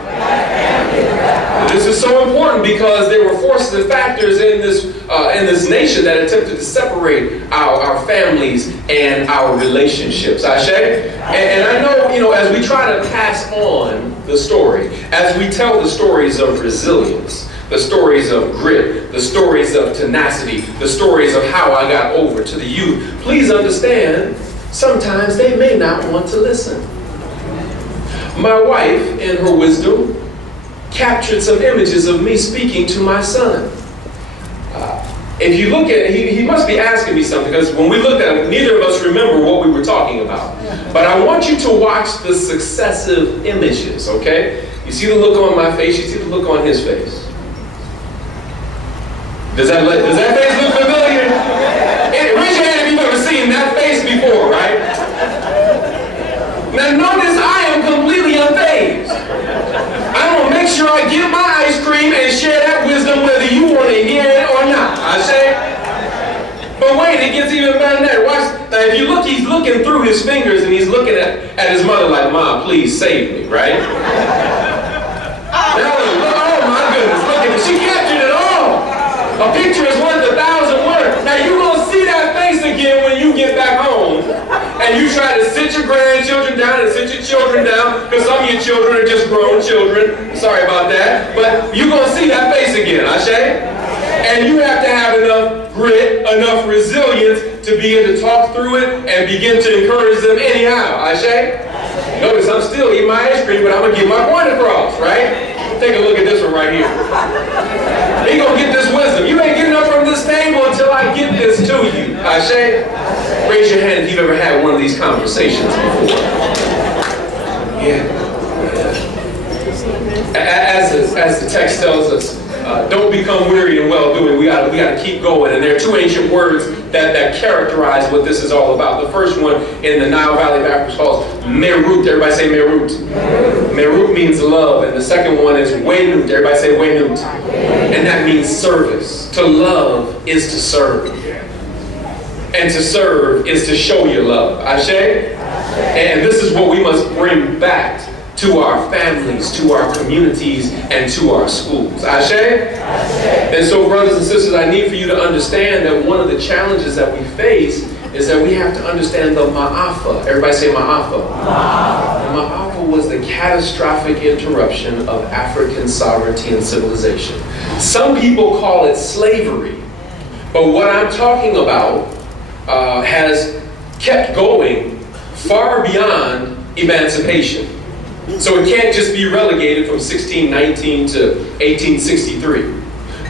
This is so important because there were forces and factors in this nation that attempted to separate our families and our relationships. Ashe? And I know, as we try to pass on the story, as we tell the stories of resilience, the stories of grit, the stories of tenacity, the stories of how I got over to the youth, please understand, sometimes they may not want to listen. My wife, in her wisdom, captured some images of me speaking to my son. If you look at it, he must be asking me something, because when we looked at it, neither of us remember what we were talking about. But I want you to watch the successive images, okay? You see the look on my face, you see the look on his face. Does that face look familiar? Raise your hand if you've ever seen that face before, right? Now notice I am completely unfazed. I'm going to make sure I get my ice cream and share that wisdom whether you want to hear it or not. I say. But wait, it gets even better than that. Watch. Now if you look, he's looking through his fingers and he's looking at his mother like, Mom, please save me, right? Now, oh my goodness, look at it. She captured it all. A picture is worth 1,000 words. Now you're going to see that face again when you get back home. And you try to sit your grandchildren down and sit your children down, because some of your children are just grown children. Sorry about that. But you're going to see that face again, Ashe? And you have to have enough grit, enough resilience to be able to talk through it and begin to encourage them anyhow, Ashe? Notice I'm still eating my ice cream, but I'm going to get my point across, right? Take a look at this one right here. He gonna get this wisdom. You ain't getting up from this table until I get this to you. Ashe? Raise your hand if you've ever had one of these conversations before. Yeah. As the text tells us, don't become weary in well-doing. We gotta keep going. And there are two ancient words that characterize what this is all about. The first one in the Nile Valley Baptist calls merut. Everybody say merut. Merut means love. And the second one is wenut. Everybody say wenut. And that means service. To love is to serve. And to serve is to show your love. Ashe? And this is what we must bring back to our families, to our communities, and to our schools. Ashe? And so, brothers and sisters, I need for you to understand that one of the challenges that we face is that we have to understand the ma'afa. Everybody say ma'afa. The ma'afa was the catastrophic interruption of African sovereignty and civilization. Some people call it slavery, but what I'm talking about has kept going far beyond emancipation. So it can't just be relegated from 1619 to 1863.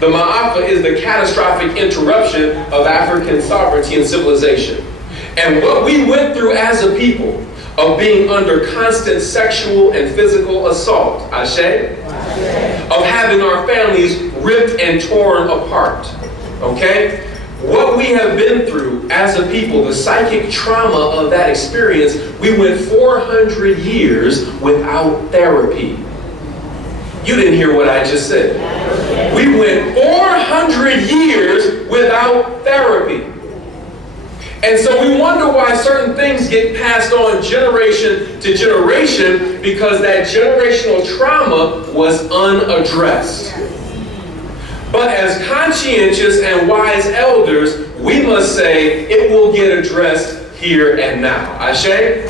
The Ma'afa is the catastrophic interruption of African sovereignty and civilization. And what we went through as a people of being under constant sexual and physical assault, Ashe? Of having our families ripped and torn apart, okay? What we have been through as a people, the psychic trauma of that experience, we went 400 years without therapy. You didn't hear what I just said. We went 400 years without therapy. And so we wonder why certain things get passed on generation to generation, because that generational trauma was unaddressed. But as conscientious and wise elders, we must say it will get addressed here and now. Ashe?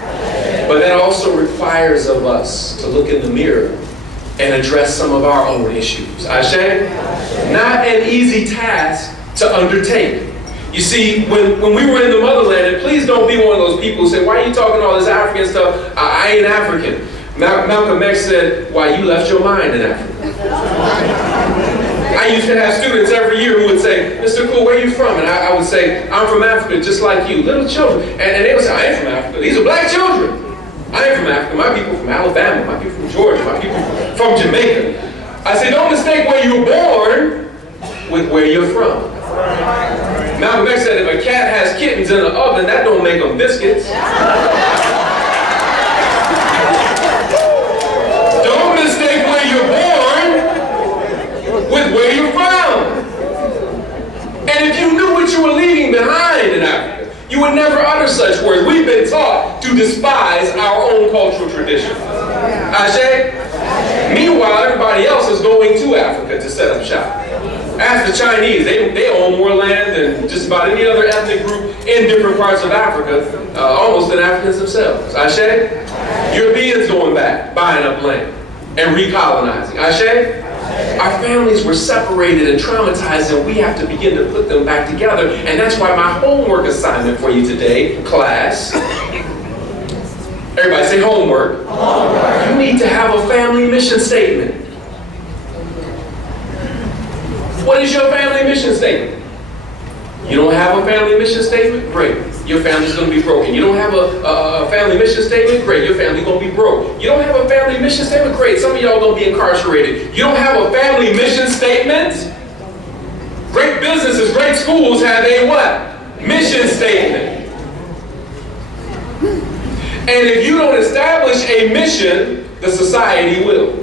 But that also requires of us to look in the mirror and address some of our own issues. Ashe? Not an easy task to undertake. You see, when we were in the motherland, and please don't be one of those people who say, why are you talking all this African stuff? I ain't African. Malcolm X said, why, you left your mind in Africa. I used to have students every year who would say, Mr. Cool, where are you from? And I would say, I'm from Africa, just like you, little children. And they would say, I ain't from Africa. These are black children. I ain't from Africa. My people from Alabama. My people from Georgia. My people from Jamaica. I said, don't mistake where you were born with where you're from. Malcolm X said, if a cat has kittens in the oven, that don't make them biscuits. Don't mistake where you're born with where you're from. And if you knew what you were leaving behind in Africa, you would never utter such words. We've been taught to despise our own cultural tradition. Ashe? Meanwhile, everybody else is going to Africa to set up shop. Ask the Chinese, they own more land than just about any other ethnic group in different parts of Africa, almost than Africans themselves. Ashe? Europeans going back, buying up land, and recolonizing. Ashe? Our families were separated and traumatized, and we have to begin to put them back together. And that's why my homework assignment for you today, class, everybody say homework. Homework. You need to have a family mission statement. What is your family mission statement? You don't have a family mission statement? Great. Your family's going to be broken. You don't have a family mission statement? Great. Your family's going to be broke. You don't have a family mission statement? Great. Some of y'all going to be incarcerated. You don't have a family mission statement? Great businesses, great schools have a what? Mission statement. And if you don't establish a mission, the society will.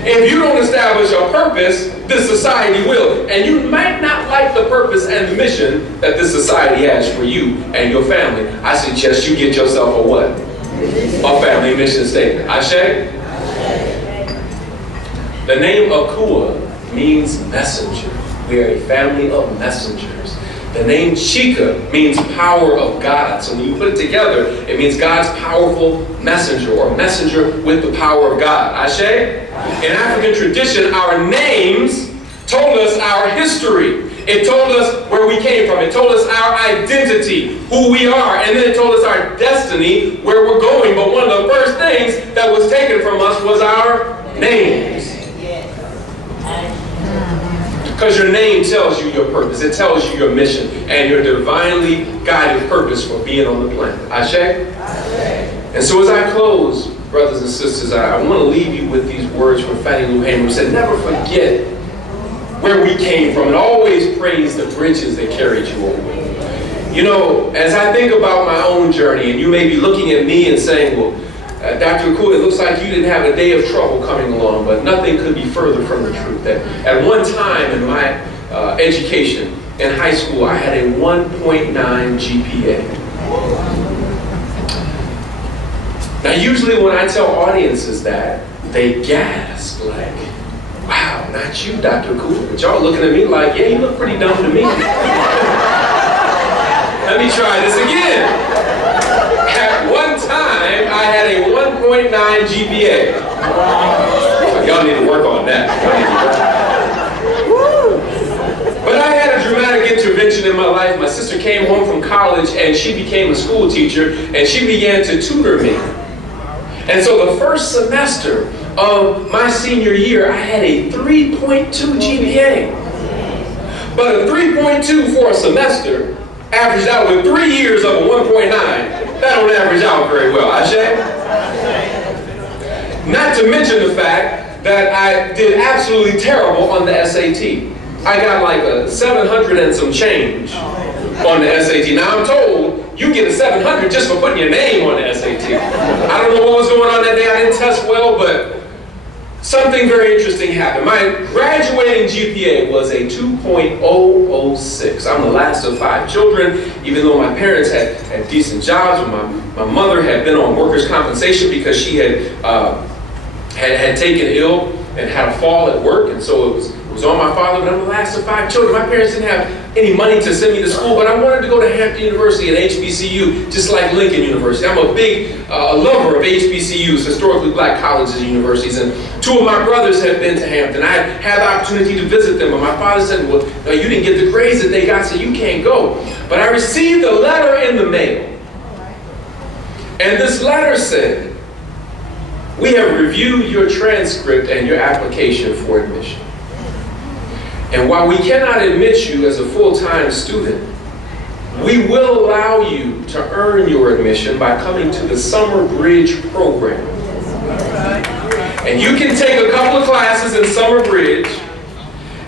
If you don't establish a purpose, this society will. And you might not like the purpose and the mission that this society has for you and your family. I suggest you get yourself a what? A family mission statement. Ashe? The name Akua means messenger. We are a family of messengers. The name Chike means power of God. So when you put it together, it means God's powerful messenger, or messenger with the power of God. Ashe? In African tradition, our names told us our history. It told us where we came from. It told us our identity, who we are. And then it told us our destiny, where we're going. But one of the first things that was taken from us was our names. Because your name tells you your purpose. It tells you your mission and your divinely guided purpose for being on the planet. Ashe? And so as I close, brothers and sisters, I want to leave you with these words from Fannie Lou Hamer, who said, never forget where we came from and always praise the bridges that carried you over. You know, as I think about my own journey, and you may be looking at me and saying, well, Dr. Akua, it looks like you didn't have a day of trouble coming along, but nothing could be further from the truth. That at one time in my education in high school, I had a 1.9 GPA. Now, usually when I tell audiences that, they gasp like, wow, not you, Dr. Akua. But y'all looking at me like, yeah, you look pretty dumb to me. Let me try this again. At one time, I had a 1.9 GPA. Y'all need to work on that. But I had a dramatic intervention in my life. My sister came home from college and she became a school teacher and she began to tutor me. And so the first semester of my senior year, I had a 3.2 GPA. But a 3.2 for a semester averaged out with 3 years of a 1.9. That don't average out very well, Ashe? Not to mention the fact that I did absolutely terrible on the SAT. I got like a 700 and some change on the SAT. Now I'm told you get a 700 just for putting your name on the SAT. I don't know what was going on that day. I didn't test well, but something very interesting happened. My graduating GPA was a 2.006. I'm the last of 5 children, even though my parents had decent jobs. My mother had been on workers' compensation because she had taken ill and had a fall at work, and so it was on my father, but I'm the last of 5 children. My parents didn't have any money to send me to school, but I wanted to go to Hampton University and HBCU, just like Lincoln University. I'm a big lover of HBCUs, historically black colleges and universities, and 2 of my brothers had been to Hampton. I had the opportunity to visit them, but my father said, well, no, you didn't get the grades that they got, so you can't go. But I received a letter in the mail, and this letter said, we have reviewed your transcript and your application for admission. And while we cannot admit you as a full-time student, we will allow you to earn your admission by coming to the Summer Bridge program. And you can take a couple of classes in Summer Bridge,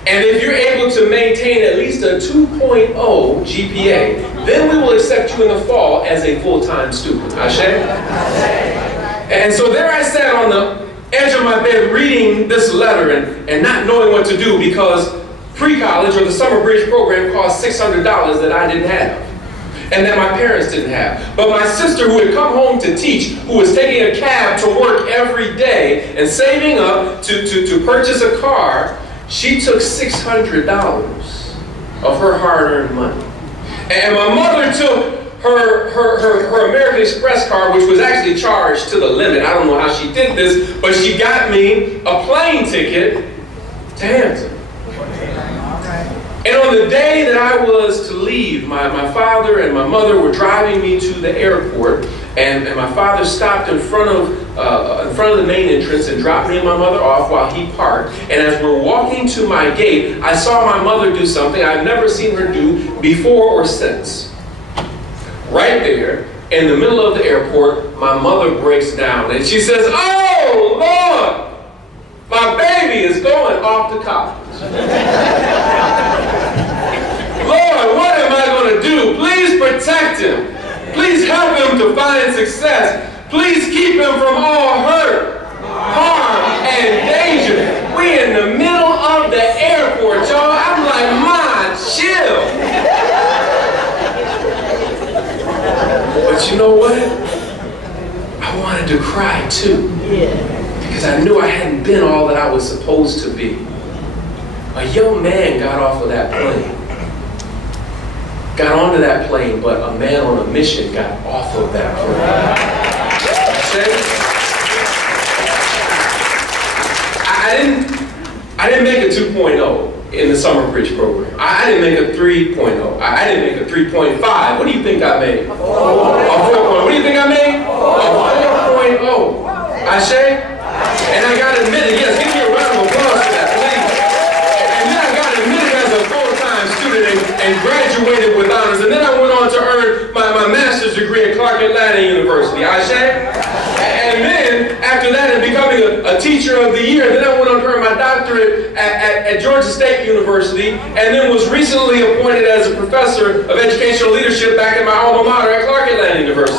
and if you're able to maintain at least a 2.0 GPA, then we will accept you in the fall as a full-time student. Ashe? And so there I sat on the edge of my bed reading this letter and not knowing what to do, because pre-college or the Summer Bridge program cost $600 that I didn't have. and that my parents didn't have. But my sister, who had come home to teach, who was taking a cab to work every day and saving up to purchase a car, she took $600 of her hard-earned money. And my mother took her American Express card, which was actually charged to the limit. I don't know how she did this, but she got me a plane ticket to Hampton. And on the day that I was to leave, my father and my mother were driving me to the airport, and my father stopped in front of the main entrance and dropped me and my mother off while he parked. And as we're walking to my gate, I saw my mother do something I've never seen her do before or since. Right there, in the middle of the airport, my mother breaks down and she says, "Oh, Lord, my baby is going off to college. Lord, what am I going to do? Please protect him. Please help him to find success. Please keep him from all hurt, harm, and danger." We in the middle of the airport, y'all. I'm like, "Ma, chill." But you know what? I wanted to cry too. Because I knew I hadn't been all that I was supposed to be. A young man got off of that plane. Got onto that plane, but a man on a mission got off of that plane. I didn't make a 2.0 in the summer bridge program. I didn't make a 3.0. I didn't make a 3.5. What do you think I made? A 4.0. What do you think I made? A 4.0. Ashe? And I got admitted. Yes, give me a round of applause for that, please. And then I got admitted as a full-time student and graduated with honors. And then I went on to earn my master's degree at Clark Atlanta University. Ashe? And then, after that, and becoming a teacher of the year, then I went on to earn my doctorate at Georgia State University, and then was recently appointed as a professor of educational leadership back in my alma mater at Clark Atlanta University.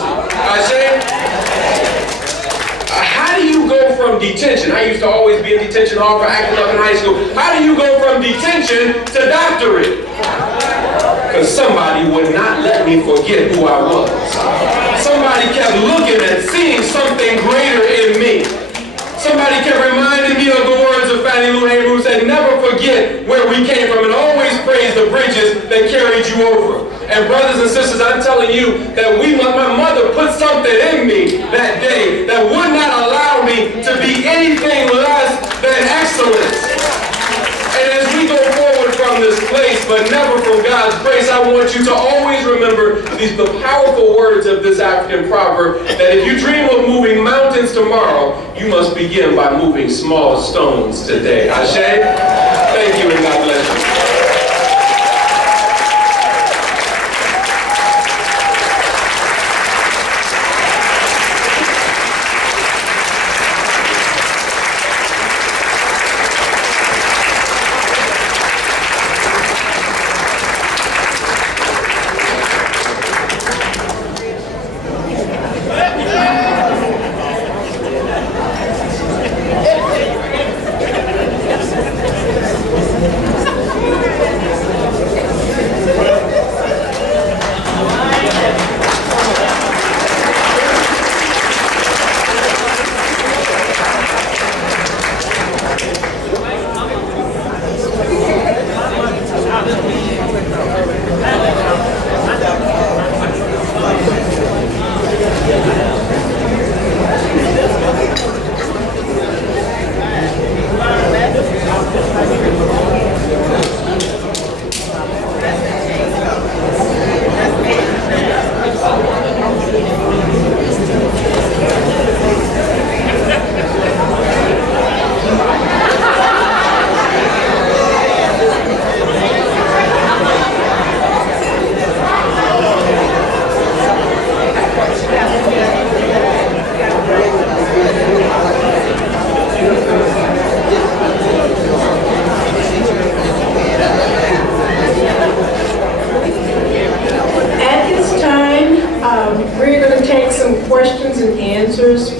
How do you go from detention? I used to always be in detention hall for acting up in high school. How do you go from detention to doctorate? Because somebody would not let me forget who I was. Somebody kept looking and seeing something greater in me. Somebody kept reminding me of the words of Fannie Lou Hamer, who said, "Never forget where we came from and always praise the bridges that carried you over." And brothers and sisters, I'm telling you that my mother put something in me that day that would not allow me to be anything less than excellence. And as we go forward from this place, but never from God's grace, I want you to always remember the powerful words of this African proverb, that if you dream of moving mountains tomorrow, you must begin by moving small stones today. Ashe? Thank you, and God bless you.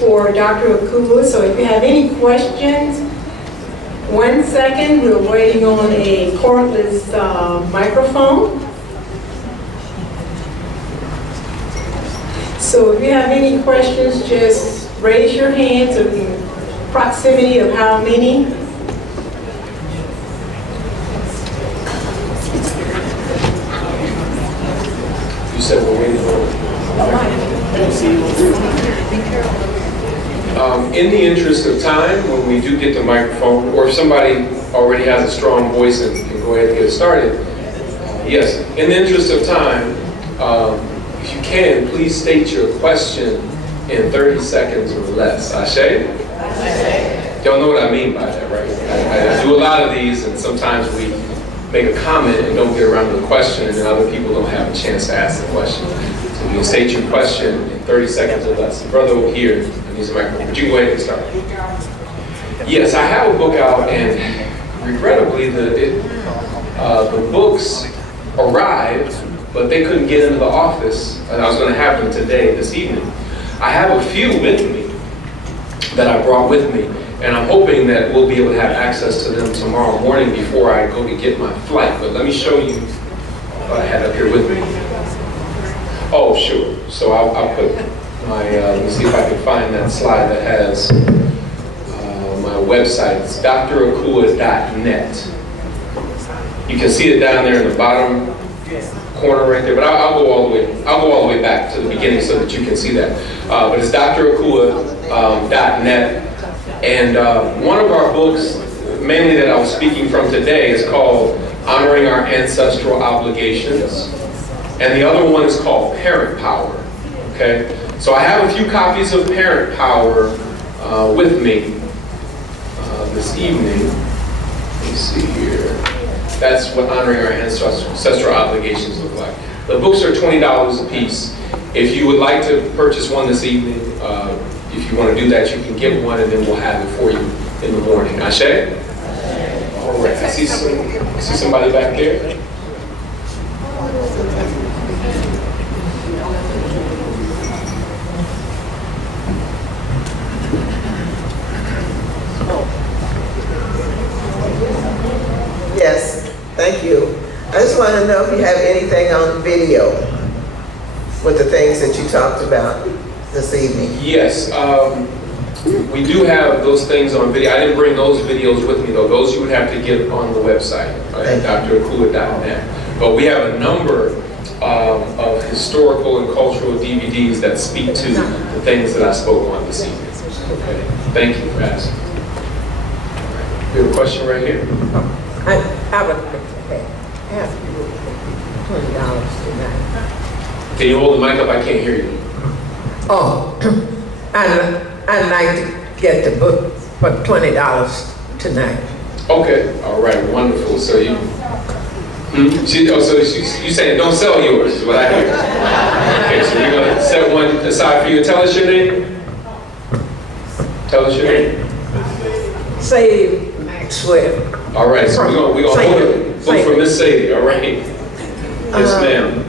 For Dr. Akua, so if you have any questions, 1 second, we're waiting on a cordless microphone. So if you have any questions, just raise your hand to the proximity of how many. You said we're waiting for. In the interest of time, when we do get the microphone, or if somebody already has a strong voice and can go ahead and get started, yes, in the interest of time, if you can, please state your question in 30 seconds or less. Ashe? Y'all know what I mean by that, right? I do a lot of these, and sometimes we make a comment and don't get around to the question, and then other people don't have a chance to ask the question. So you can state your question in 30 seconds or less. The brother over here needs a microphone, but you can go ahead and start. Yes, I have a book out, and regrettably, the books arrived, but they couldn't get into the office, and I was going to have them today, this evening. I have a few with me that I brought with me, and I'm hoping that we'll be able to have access to them tomorrow morning before I go to get my flight. But let me show you what I had up here with me. Oh, sure. So I'll put my, let me see if I can find that slide that has my website. It's drakua.net. You can see it down there in the bottom corner right there, but I'll go all the way. I'll go all the way back to the beginning so that you can see that. But it's drakua.net, and one of our books, mainly that I was speaking from today, is called Honoring Our Ancestral Obligations, and the other one is called Parent Power. Okay, so I have a few copies of Parent Power with me this evening. Let me see here. That's what honoring our ancestral obligations look like. The books are $20 a piece. If you would like to purchase one this evening, if you want to do that, you can get one, and then we'll have it for you in the morning. Ashe? All right. I see somebody back there. Yes, thank you. I just want to know if you have anything on video with the things that you talked about this evening. Yes, we do have those things on video. I didn't bring those videos with me, though. Those you would have to get on the website at drakua.net. But we have a number of historical and cultural DVDs that speak to the things that I spoke on this evening. Okay. Thank you for asking. We have a question right here. I have $20 tonight. Can you hold the mic up? I can't hear you. Oh, I'd like to get the book for $20 tonight. Okay, all right, wonderful. So you, you saying don't sell yours is what I hear. Okay, so we're gonna set one aside for you. Tell us your name. Tell us your name. Say Maxwell. All right, so we're gonna hold a book for Miss Sadie. All right. Yes, ma'am.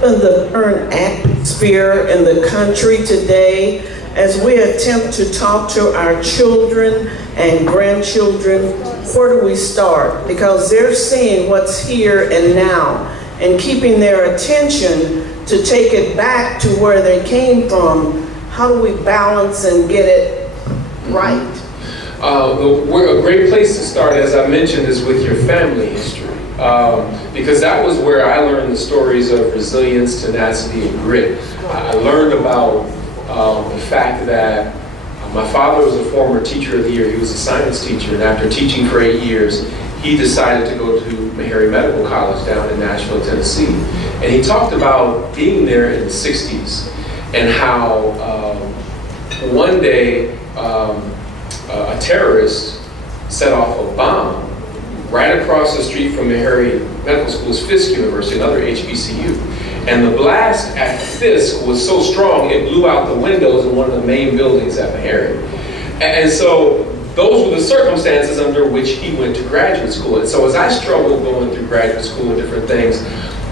The current atmosphere in the country today, as we attempt to talk to our children and grandchildren, where do we start? Because they're seeing what's here and now and keeping their attention to take it back to where they came from. How do we balance and get it right? A great place to start, as I mentioned, is with your family history. Because that was where I learned the stories of resilience, tenacity, and grit. I learned about the fact that my father was a former teacher of the year. He was a science teacher, and after teaching for 8 years, he decided to go to Meharry Medical College down in Nashville, Tennessee. And he talked about being there in the 60s and how one day a terrorist set off a bomb right across the street from Meharry Medical School's Fisk University, another HBCU. And the blast at Fisk was so strong, it blew out the windows in one of the main buildings at Meharry. And so those were the circumstances under which he went to graduate school. And so as I struggled going through graduate school and different things,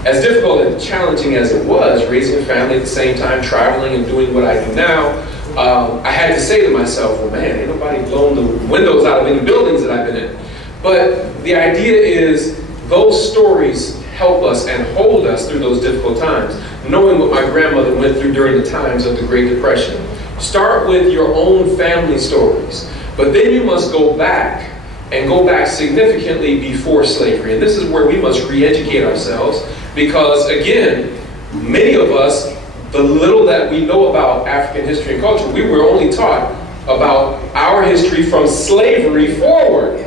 as difficult and challenging as it was, raising a family at the same time, traveling and doing what I do now, I had to say to myself, well, man, ain't nobody blown the windows out of any buildings that I've been in. But the idea is those stories help us and hold us through those difficult times. knowing what my grandmother went through during the times of the Great Depression. Start with your own family stories. But then you must go back and go back significantly before slavery. And this is where we must re-educate ourselves because, again, many of us, the little that we know about African history and culture, we were only taught about our history from slavery forward,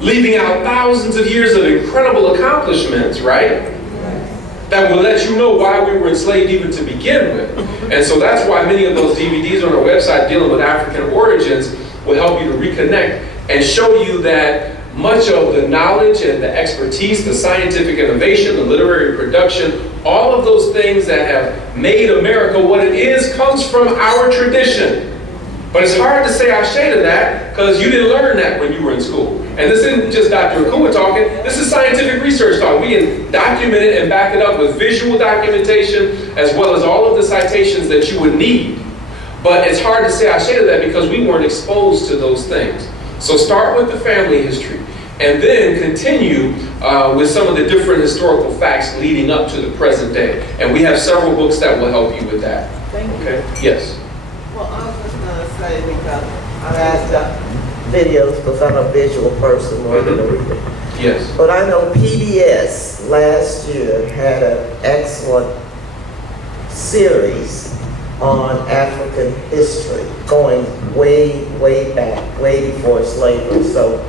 leaving out thousands of years of incredible accomplishments, right? That will let you know why we were enslaved even to begin with. And so that's why many of those DVDs on our website dealing with African origins will help you to reconnect and show you that much of the knowledge and the expertise, the scientific innovation, the literary production, all of those things that have made America what it is comes from our tradition. But it's hard to say ashe to that because you didn't learn that when you were in school. And this isn't just Dr. Akua talking, this is scientific research talking. We can document it and back it up with visual documentation as well as all of the citations that you would need. But it's hard to say ashe to that because we weren't exposed to those things. So start with the family history and then continue with some of the different historical facts leading up to the present day. And we have several books that will help you with that. Thank you. Okay? Yes. Well, I was just going to say, because I've asked videos because I'm a visual person more than a reader. Yes. But I know PBS last year had an excellent series on African history, going way, way back, way before slavery. So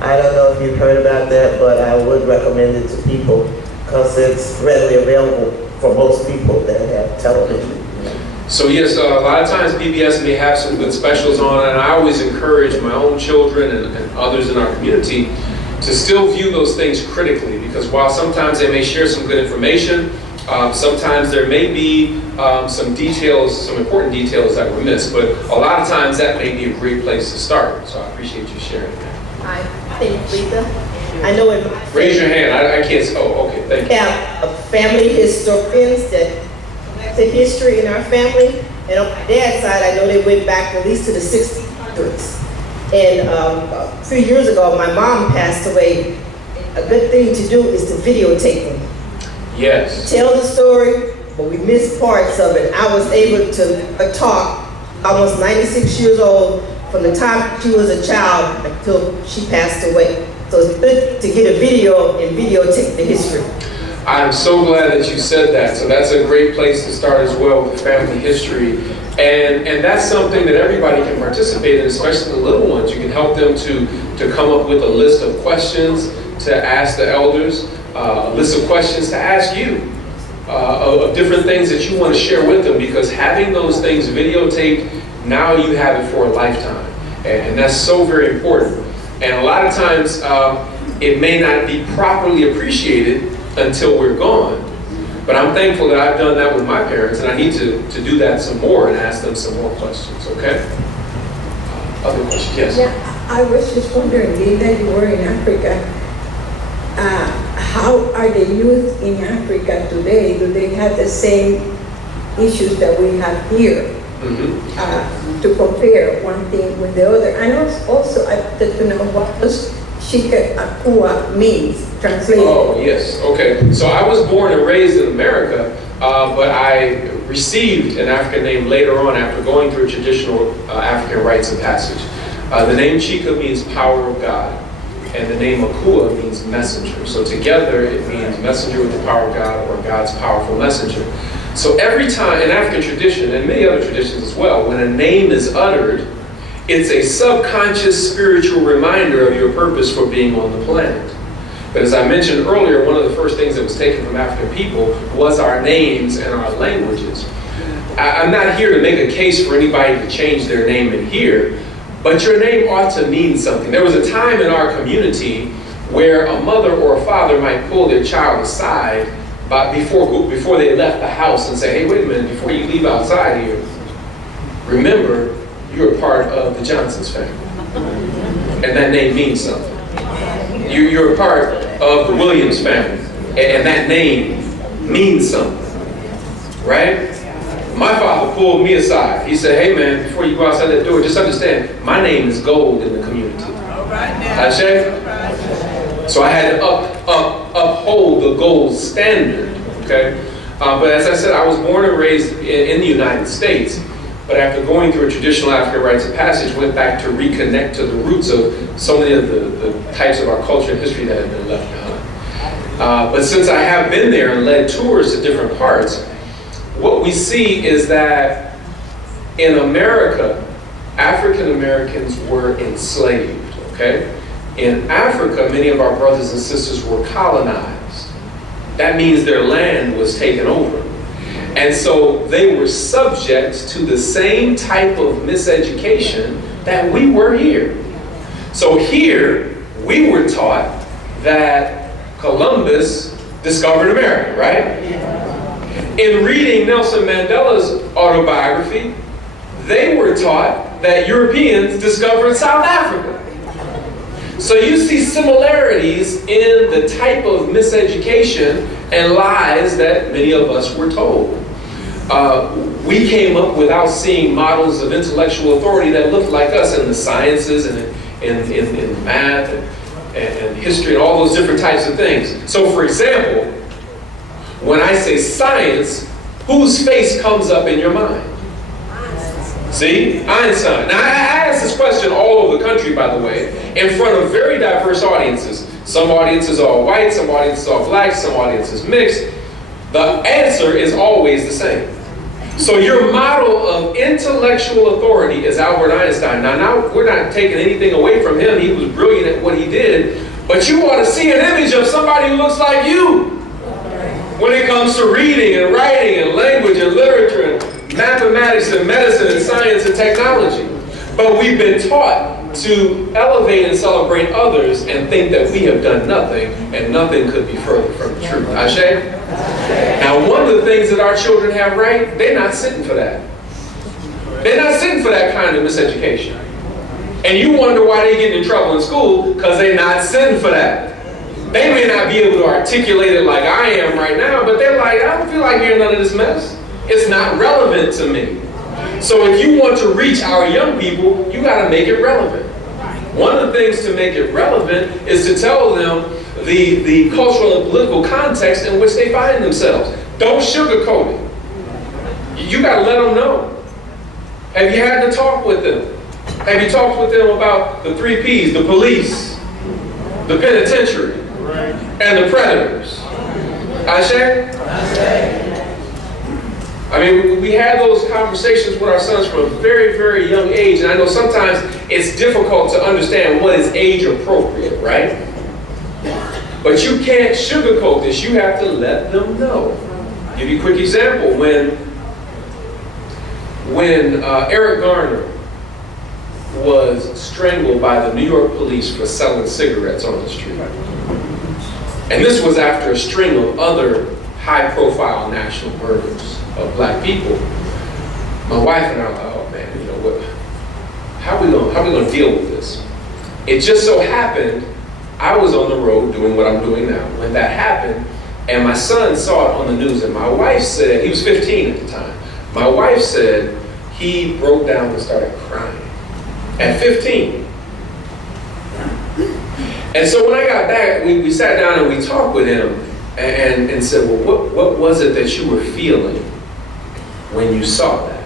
I don't know if you've heard about that, but I would recommend it to people because it's readily available for most people that have television. So yes, a lot of times PBS may have some good specials on, and I always encourage my own children and others in our community to still view those things critically, because while sometimes they may share some good information, sometimes there may be some details, some important details that were missed, but a lot of times that may be a great place to start. So I appreciate you sharing that. Hi, thank you, Lisa. I know it. Raise your hand. I can't. Oh, okay. Thank you. Yeah, family historians that the history in our family, and on my dad's side, I know they went back at least to the 1600s. And a few years ago, my mom passed away. A good thing to do is to videotape them. Yes. Tell the story, but we missed parts of it. I was able to talk, almost 96 years old, from the time she was a child until she passed away. So it's good to get a video and videotape the history. I'm so glad that you said that. So that's a great place to start as well with family history. And that's something that everybody can participate in, especially the little ones. You can help them to come up with a list of questions to ask the elders, a list of questions to ask you, of different things that you want to share with them, because having those things videotaped, now you have it for a lifetime. And that's so very important. And a lot of times, it may not be properly appreciated until we're gone. But I'm thankful that I've done that with my parents, and I need to do that some more and ask them some more questions, okay? Other questions? Yes? Yeah, I was just wondering, being that you were in Africa, how are the youth in Africa today? Do they have the same issues that we have here? To compare one thing with the other. And also I'd like to know what does Chike Akua means, translated. Oh, yes. Okay. So I was born and raised in America, but I received an African name later on after going through traditional African rites of passage. The name Chike means power of God, and the name Akua means messenger. So together it means messenger with the power of God, or God's powerful messenger. So every time, in African tradition, and many other traditions as well, when a name is uttered, it's a subconscious spiritual reminder of your purpose for being on the planet. But as I mentioned earlier, one of the first things that was taken from African people was our names and our languages. I'm not here to make a case for anybody to change their name in here, but your name ought to mean something. There was a time in our community where a mother or a father might pull their child aside before they left the house and say, hey, wait a minute, before you leave outside here, remember, you're a part of the Johnson's family. And that name means something. You're a part of the Williams family. And that name means something. Right? My father pulled me aside. He said, hey man, before you go outside that door, just understand, my name is gold in the community. All right now. So I had to uphold the gold standard, okay? But as I said, I was born and raised in the United States. But after going through a traditional African rites of passage, went back to reconnect to the roots of so many of the types of our culture and history that had been left behind. But since I have been there and led tours to different parts, what we see is that in America, African Americans were enslaved, okay? In Africa, many of our brothers and sisters were colonized. That means their land was taken over. And so they were subject to the same type of miseducation that we were here. So here, we were taught that Columbus discovered America, right? In reading Nelson Mandela's autobiography, they were taught that Europeans discovered South Africa. So you see similarities in the type of miseducation and lies that many of us were told. We came up without seeing models of intellectual authority that looked like us in the sciences and in math and history and all those different types of things. So for example, when I say science, whose face comes up in your mind? See? Einstein. Now, I ask this question all over the country, by the way, in front of very diverse audiences. Some audiences are white, some audiences are black, some audiences mixed. The answer is always the same. So your model of intellectual authority is Albert Einstein. Now we're not taking anything away from him. He was brilliant at what he did. But you ought to see an image of somebody who looks like you when it comes to reading and writing and language and literature and mathematics and medicine and science and technology. But we've been taught to elevate and celebrate others and think that we have done nothing and nothing could be further from the truth. Ashe? Now, one of the things that our children have right, they're not sitting for that. They're not sitting for that kind of miseducation. And you wonder why they get in trouble in school, because they're not sitting for that. They may not be able to articulate it like I am right now, but they're like, I don't feel like hearing none of this mess. It's not relevant to me. So if you want to reach our young people, you got to make it relevant. One of the things to make it relevant is to tell them the cultural and political context in which they find themselves. Don't sugarcoat it. You got to let them know. Have you had to talk with them? Have you talked with them about the 3 Ps, the police, the penitentiary, and the predators? Ashe? I mean, we had those conversations with our sons from a very, very young age, and I know sometimes it's difficult to understand what is age appropriate, right? But you can't sugarcoat this. You have to let them know. I'll give you a quick example. When Eric Garner was strangled by the New York police for selling cigarettes on the street, and this was after a string of other high-profile national murders of black people, my wife and I were like, oh man, you know what? How are we gonna deal with this? It just so happened I was on the road doing what I'm doing now when that happened, and my son saw it on the news, and my wife said, he was 15 at the time, my wife said he broke down and started crying at 15. And so when I got back, we sat down and we talked with him and said, well, what was it that you were feeling when you saw that?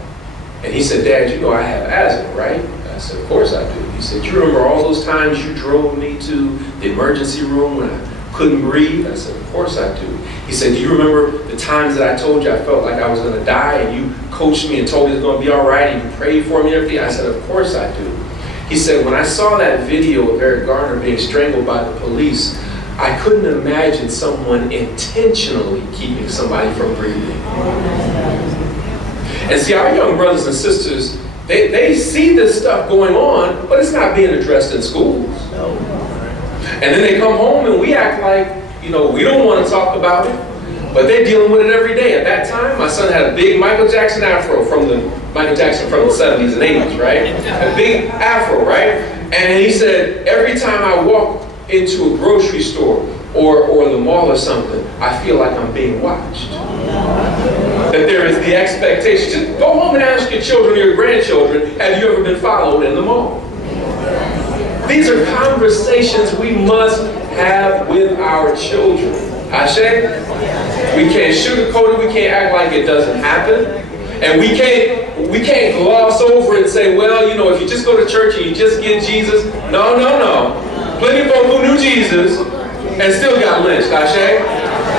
And he said, Dad, you know I have asthma, right? I said, of course I do. He said, you remember all those times you drove me to the emergency room when I couldn't breathe? I said, of course I do. He said, do you remember the times that I told you I felt like I was going to die and you coached me and told me it was going to be all right and you prayed for me and everything? I said, of course I do. He said, when I saw that video of Eric Garner being strangled by the police, I couldn't imagine someone intentionally keeping somebody from breathing. And see, our young brothers and sisters, they see this stuff going on, but it's not being addressed in schools. And then they come home and we act like, you know, we don't want to talk about it, but they're dealing with it every day. At that time, my son had a big Michael Jackson afro from the 70s and 80s, right? A big afro, right? And he said, every time I walk into a grocery store or the mall or something, I feel like I'm being watched. That there is the expectation. Just go home and ask your children, your grandchildren, have you ever been followed in the mall? These are conversations we must have with our children. Ashe? We can't sugarcoat it, we can't act like it doesn't happen. And we can't gloss over and say, well, you know, if you just go to church and you just get Jesus. No, no, no. Plenty of folk who knew Jesus and still got lynched, Ashe?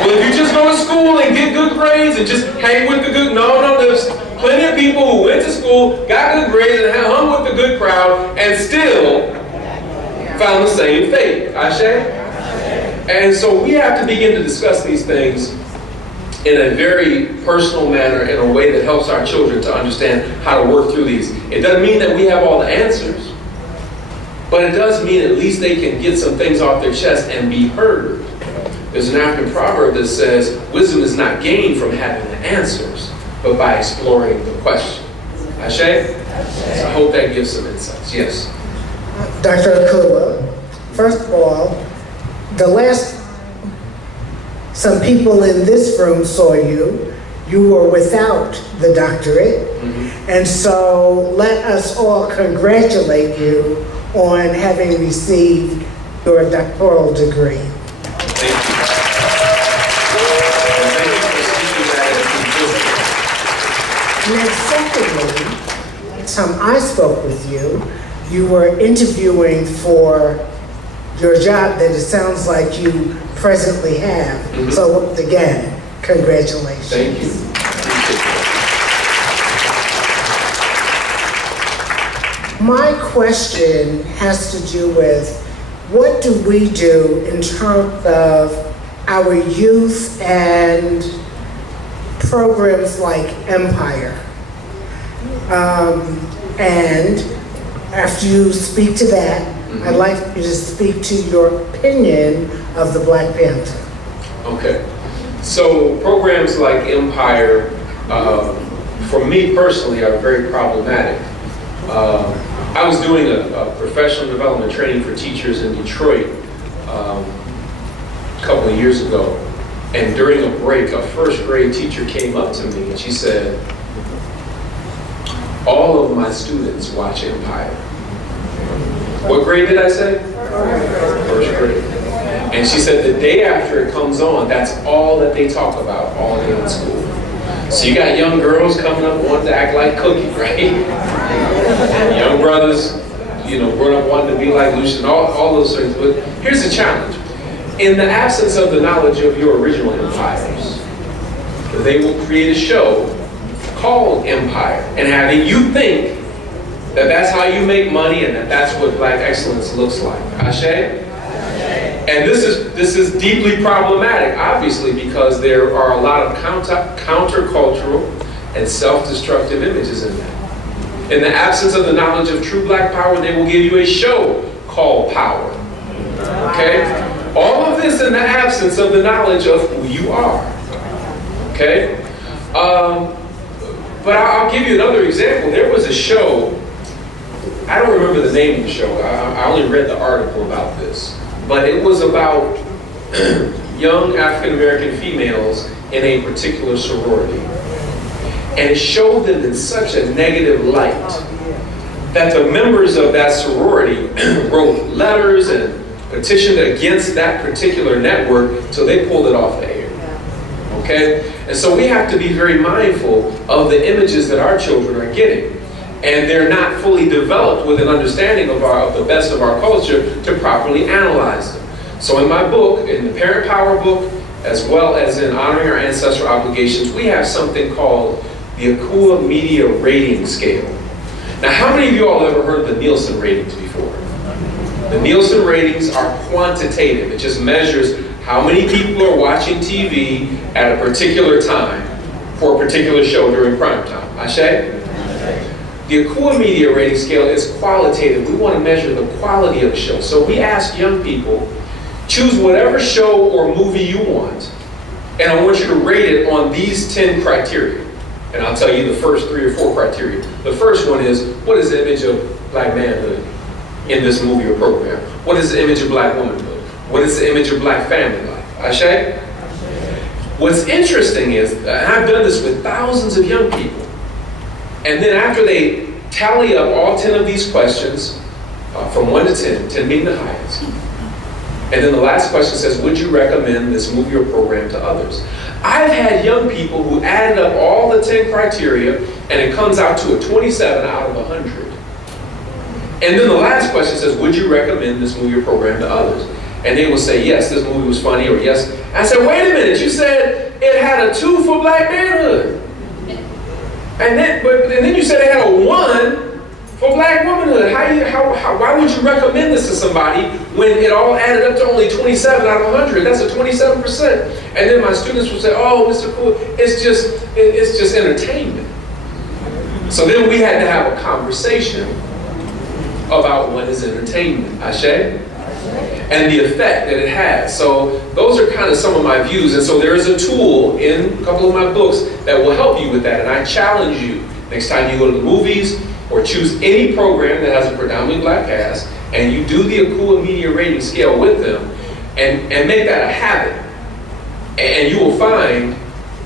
Well, if you just go to school and get good grades and just hang with the good, no, there's plenty of people who went to school, got good grades, and hung with the good crowd, and still found the same fate, Ashe? And so we have to begin to discuss these things in a very personal manner, in a way that helps our children to understand how to work through these. It doesn't mean that we have all the answers, but it does mean at least they can get some things off their chest and be heard. There's an African proverb that says, wisdom is not gained from having the answers, but by exploring the question. Ashe? So I hope that gives some insights. Yes? Dr. Akua, first of all, some people in this room saw you. You were without the doctorate. And so let us all congratulate you on having received your doctoral degree. Thank you. Thank you for speaking that. And then secondly, time I spoke with you, you were interviewing for your job that it sounds like you presently have. So once again, congratulations. Thank you. My question has to do with what do we do in terms of our youth and programs like Empire? And after you speak to that, I'd like you to speak to your opinion of the Black Panther. Okay. So programs like Empire, for me personally, are very problematic. I was doing a professional development training for teachers in Detroit a couple of years ago. And during a break, a first grade teacher came up to me and she said, all of my students watch Empire. What grade did I say? First grade. And she said the day after it comes on, that's all that they talk about all day in school. So you got young girls coming up wanting to act like Cookie, right? And young brothers, you know, grown up wanting to be like Lucian, all those things. But here's the challenge. In the absence of the knowledge of your original empires, they will create a show called Empire, and having you think that that's how you make money and that that's what Black excellence looks like. Ashe? And this is deeply problematic, obviously, because there are a lot of countercultural and self-destructive images in that. In the absence of the knowledge of true Black power, they will give you a show called Power. Okay? All of this in the absence of the knowledge of who you are. Okay? But I'll give you another example. There was a show, I don't remember the name of the show. I only read the article about this. But it was about young African-American females in a particular sorority. And it showed them in such a negative light that the members of that sorority wrote letters and petitioned against that particular network till they pulled it off the air. Okay? And so we have to be very mindful of the images that our children are getting. And they're not fully developed with an understanding of the best of our culture to properly analyze them. So in my book, in the Parent Power book, as well as in Honoring Our Ancestral Obligations, we have something called the Akua Media Rating Scale. Now, how many of you all ever heard the Nielsen ratings before? The Nielsen ratings are quantitative. It just measures how many people are watching TV at a particular time for a particular show during prime time. Ashe? The Akua Media Rating Scale is qualitative. We want to measure the quality of the show. So we ask young people, choose whatever show or movie you want, and I want you to rate it on these 10 criteria. And I'll tell you the first 3 or 4 criteria. The first one is, what is the image of Black manhood in this movie or program? What is the image of Black womanhood? What is the image of Black family life? Ashe? What's interesting is, and I've done this with thousands of young people, and then after they tally up all 10 of these questions, from 1 to 10, 10 being the highest, And then the last question says, would you recommend this movie or program to others? I've had young people who added up all the 10 criteria and it comes out to a 27 out of 100. And then the last question says, would you recommend this movie or program to others? And they will say, yes, this movie was funny, or yes. I said, wait a minute, you said it had a 2 for black manhood. And then you said it had a 1 for black womanhood. Why would you recommend this to somebody when it all added up to only 27 out of 100? That's a 27%. And then my students would say, oh, Mr. Cool, it's just entertainment. So then we had to have a conversation about what is entertainment, Ashe? And the effect that it has. So those are kind of some of my views. And so there is a tool in a couple of my books that will help you with that. And I challenge you, next time you go to the movies or choose any program that has a predominantly black cast, and you do the Akua media rating scale with them, and make that a habit. And you will find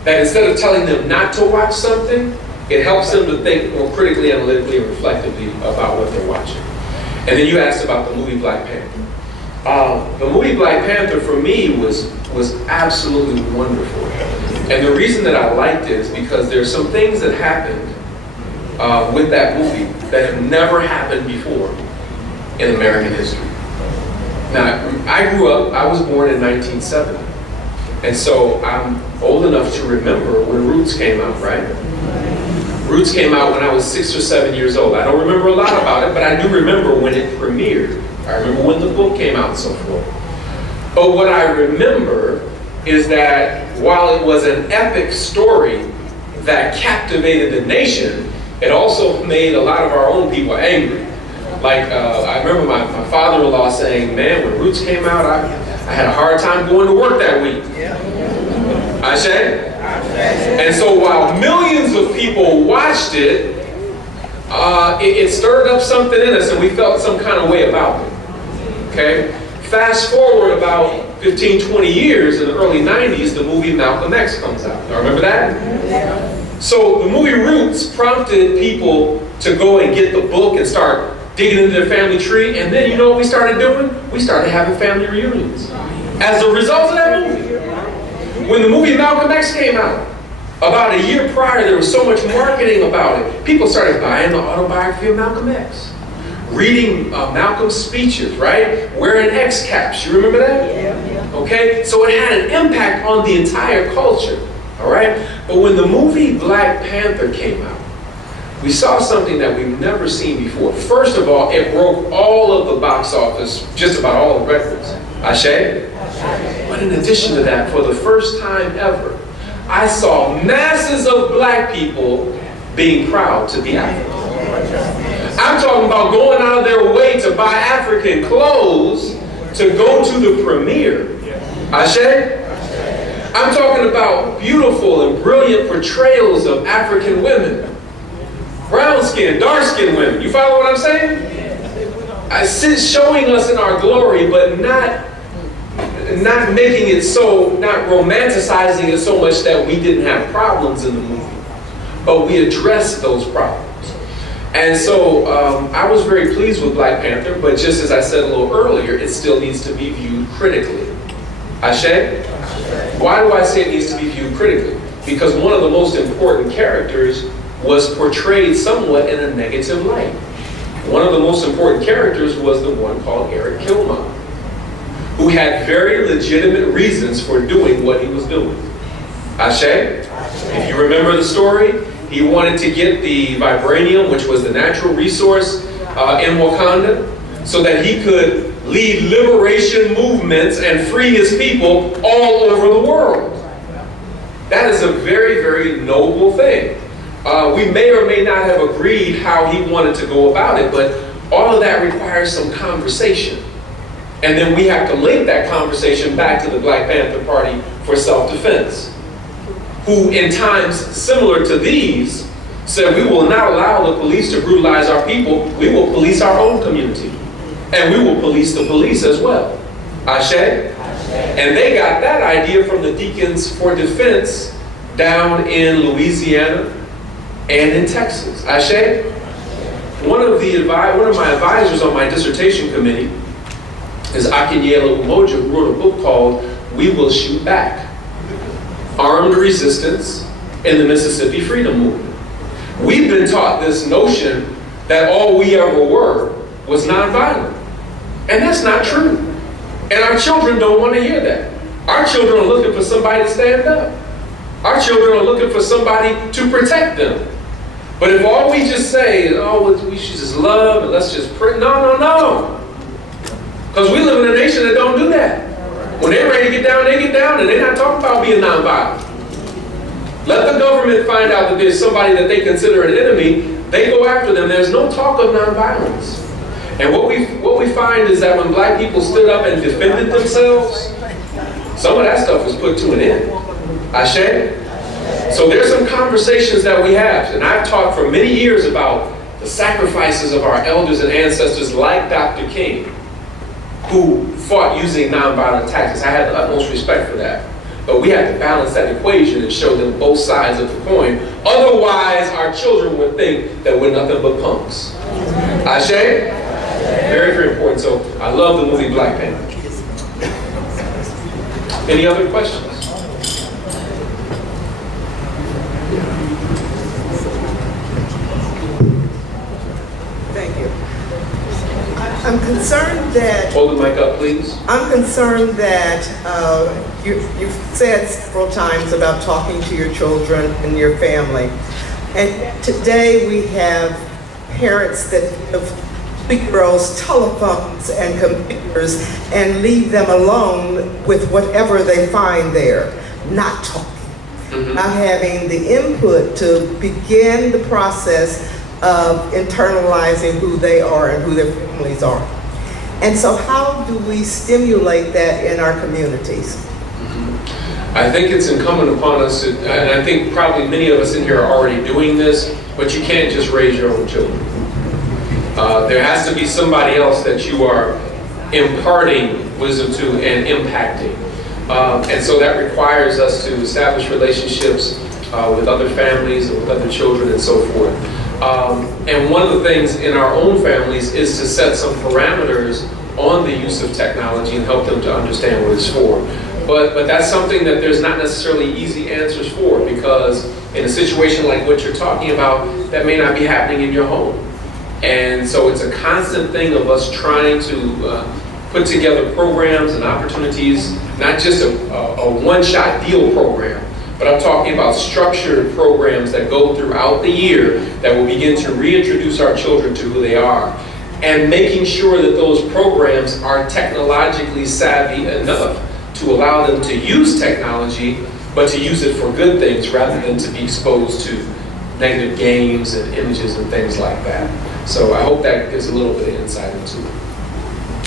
that instead of telling them not to watch something, it helps them to think more critically, analytically, and reflectively about what they're watching. And then you asked about the movie Black Panther. The movie Black Panther for me was absolutely wonderful. And the reason that I liked it is because there's some things that happened with that movie that have never happened before in American history. Now, I was born in 1970. And so I'm old enough to remember when Roots came out, right? Roots came out when I was 6 or 7 years old. I don't remember a lot about it, but I do remember when it premiered. I remember when the book came out and so forth. But what I remember is that while it was an epic story that captivated the nation, it also made a lot of our own people angry. Like, I remember my father-in-law saying, man, when Roots came out, I had a hard time going to work that week. Ashe? And so while millions of people watched it, it stirred up something in us and we felt some kind of way about it. Okay? Fast forward about 15, 20 years, in the early 90s, the movie Malcolm X comes out. Y'all remember that? So the movie Roots prompted people to go and get the book and start digging into their family tree. And then you know what we started doing? We started having family reunions as a result of that movie. When the movie Malcolm X came out, about a year prior, there was so much marketing about it. People started buying the autobiography of Malcolm X, reading Malcolm's speeches, right? Wearing X caps. You remember that? Yeah. Okay? So it had an impact on the entire culture, all right? But when the movie Black Panther came out, we saw something that we've never seen before. First of all, it broke all of the box office, just about all the records. Ashe? But in addition to that, for the first time ever, I saw masses of black people being proud to be African. I'm talking about going out of their way to buy African clothes to go to the premiere. Ashe? I'm talking about beautiful and brilliant portrayals of African women. Brown skin, dark skinned women. You follow what I'm saying? Showing us in our glory, but not making it so, not romanticizing it so much that we didn't have problems in the movie. But we addressed those problems. And so I was very pleased with Black Panther, but just as I said a little earlier, it still needs to be viewed critically. Ashe? Why do I say it needs to be viewed critically? Because one of the most important characters was portrayed somewhat in a negative light. One of the most important characters was the one called Eric Kilmont, who had very legitimate reasons for doing what he was doing. Ashe? If you remember the story, he wanted to get the vibranium, which was the natural resource in Wakanda, so that he could lead liberation movements and free his people all over the world. That is a very, very noble thing. We may or may not have agreed how he wanted to go about it, but all of that requires some conversation. And then we have to link that conversation back to the Black Panther Party for Self-Defense, who in times similar to these said, we will not allow the police to brutalize our people, we will police our own community. And we will police the police as well. Ashe? And they got that idea from the Deacons for Defense down in Louisiana and in Texas. Ashe? One of my advisors on my dissertation committee is Akinyele Umoja, who wrote a book called We Will Shoot Back: Armed Resistance in the Mississippi Freedom Movement. We've been taught this notion that all we ever were was nonviolent. And that's not true. And our children don't want to hear that. Our children are looking for somebody to stand up. Our children are looking for somebody to protect them. But if all we just say is, oh, we should just love and let's just pray. No. Because we live in a nation that don't do that. When they're ready to get down, they get down, and they're not talking about being nonviolent. Let the government find out that there's somebody that they consider an enemy, they go after them. There's no talk of nonviolence. And what we find is that when black people stood up and defended themselves, some of that stuff was put to an end. Ashe? So there's some conversations that we have, and I've talked for many years about the sacrifices of our elders and ancestors like Dr. King, who fought using nonviolent tactics. I had the utmost respect for that. But we have to balance that equation and show them both sides of the coin. Otherwise, our children would think that we're nothing but punks. Ashe? Very, very important. So I love the movie Black Panther. Any other questions? Thank you. I'm concerned that... Hold the mic up, please. I'm concerned that you've said several times about talking to your children and your family. And today we have parents that have girls telephones and computers and leave them alone with whatever they find there, not talking, not having the input to begin the process of internalizing who they are and who their families are. And so how do we stimulate that in our communities? I think it's incumbent upon us, and I think probably many of us in here are already doing this, but you can't just raise your own children. There has to be somebody else that you are imparting wisdom to and impacting. And so that requires us to establish relationships with other families and with other children and so forth. And one of the things in our own families is to set some parameters on the use of technology and help them to understand what it's for. But that's something that there's not necessarily easy answers for, because in a situation like what you're talking about, that may not be happening in your home. And so it's a constant thing of us trying to put together programs and opportunities, not just a one-shot deal program, but I'm talking about structured programs that go throughout the year that will begin to reintroduce our children to who they are, and making sure that those programs are technologically savvy enough to allow them to use technology, but to use it for good things rather than to be exposed to negative games and images and things like that. So I hope that gives a little bit of insight into it.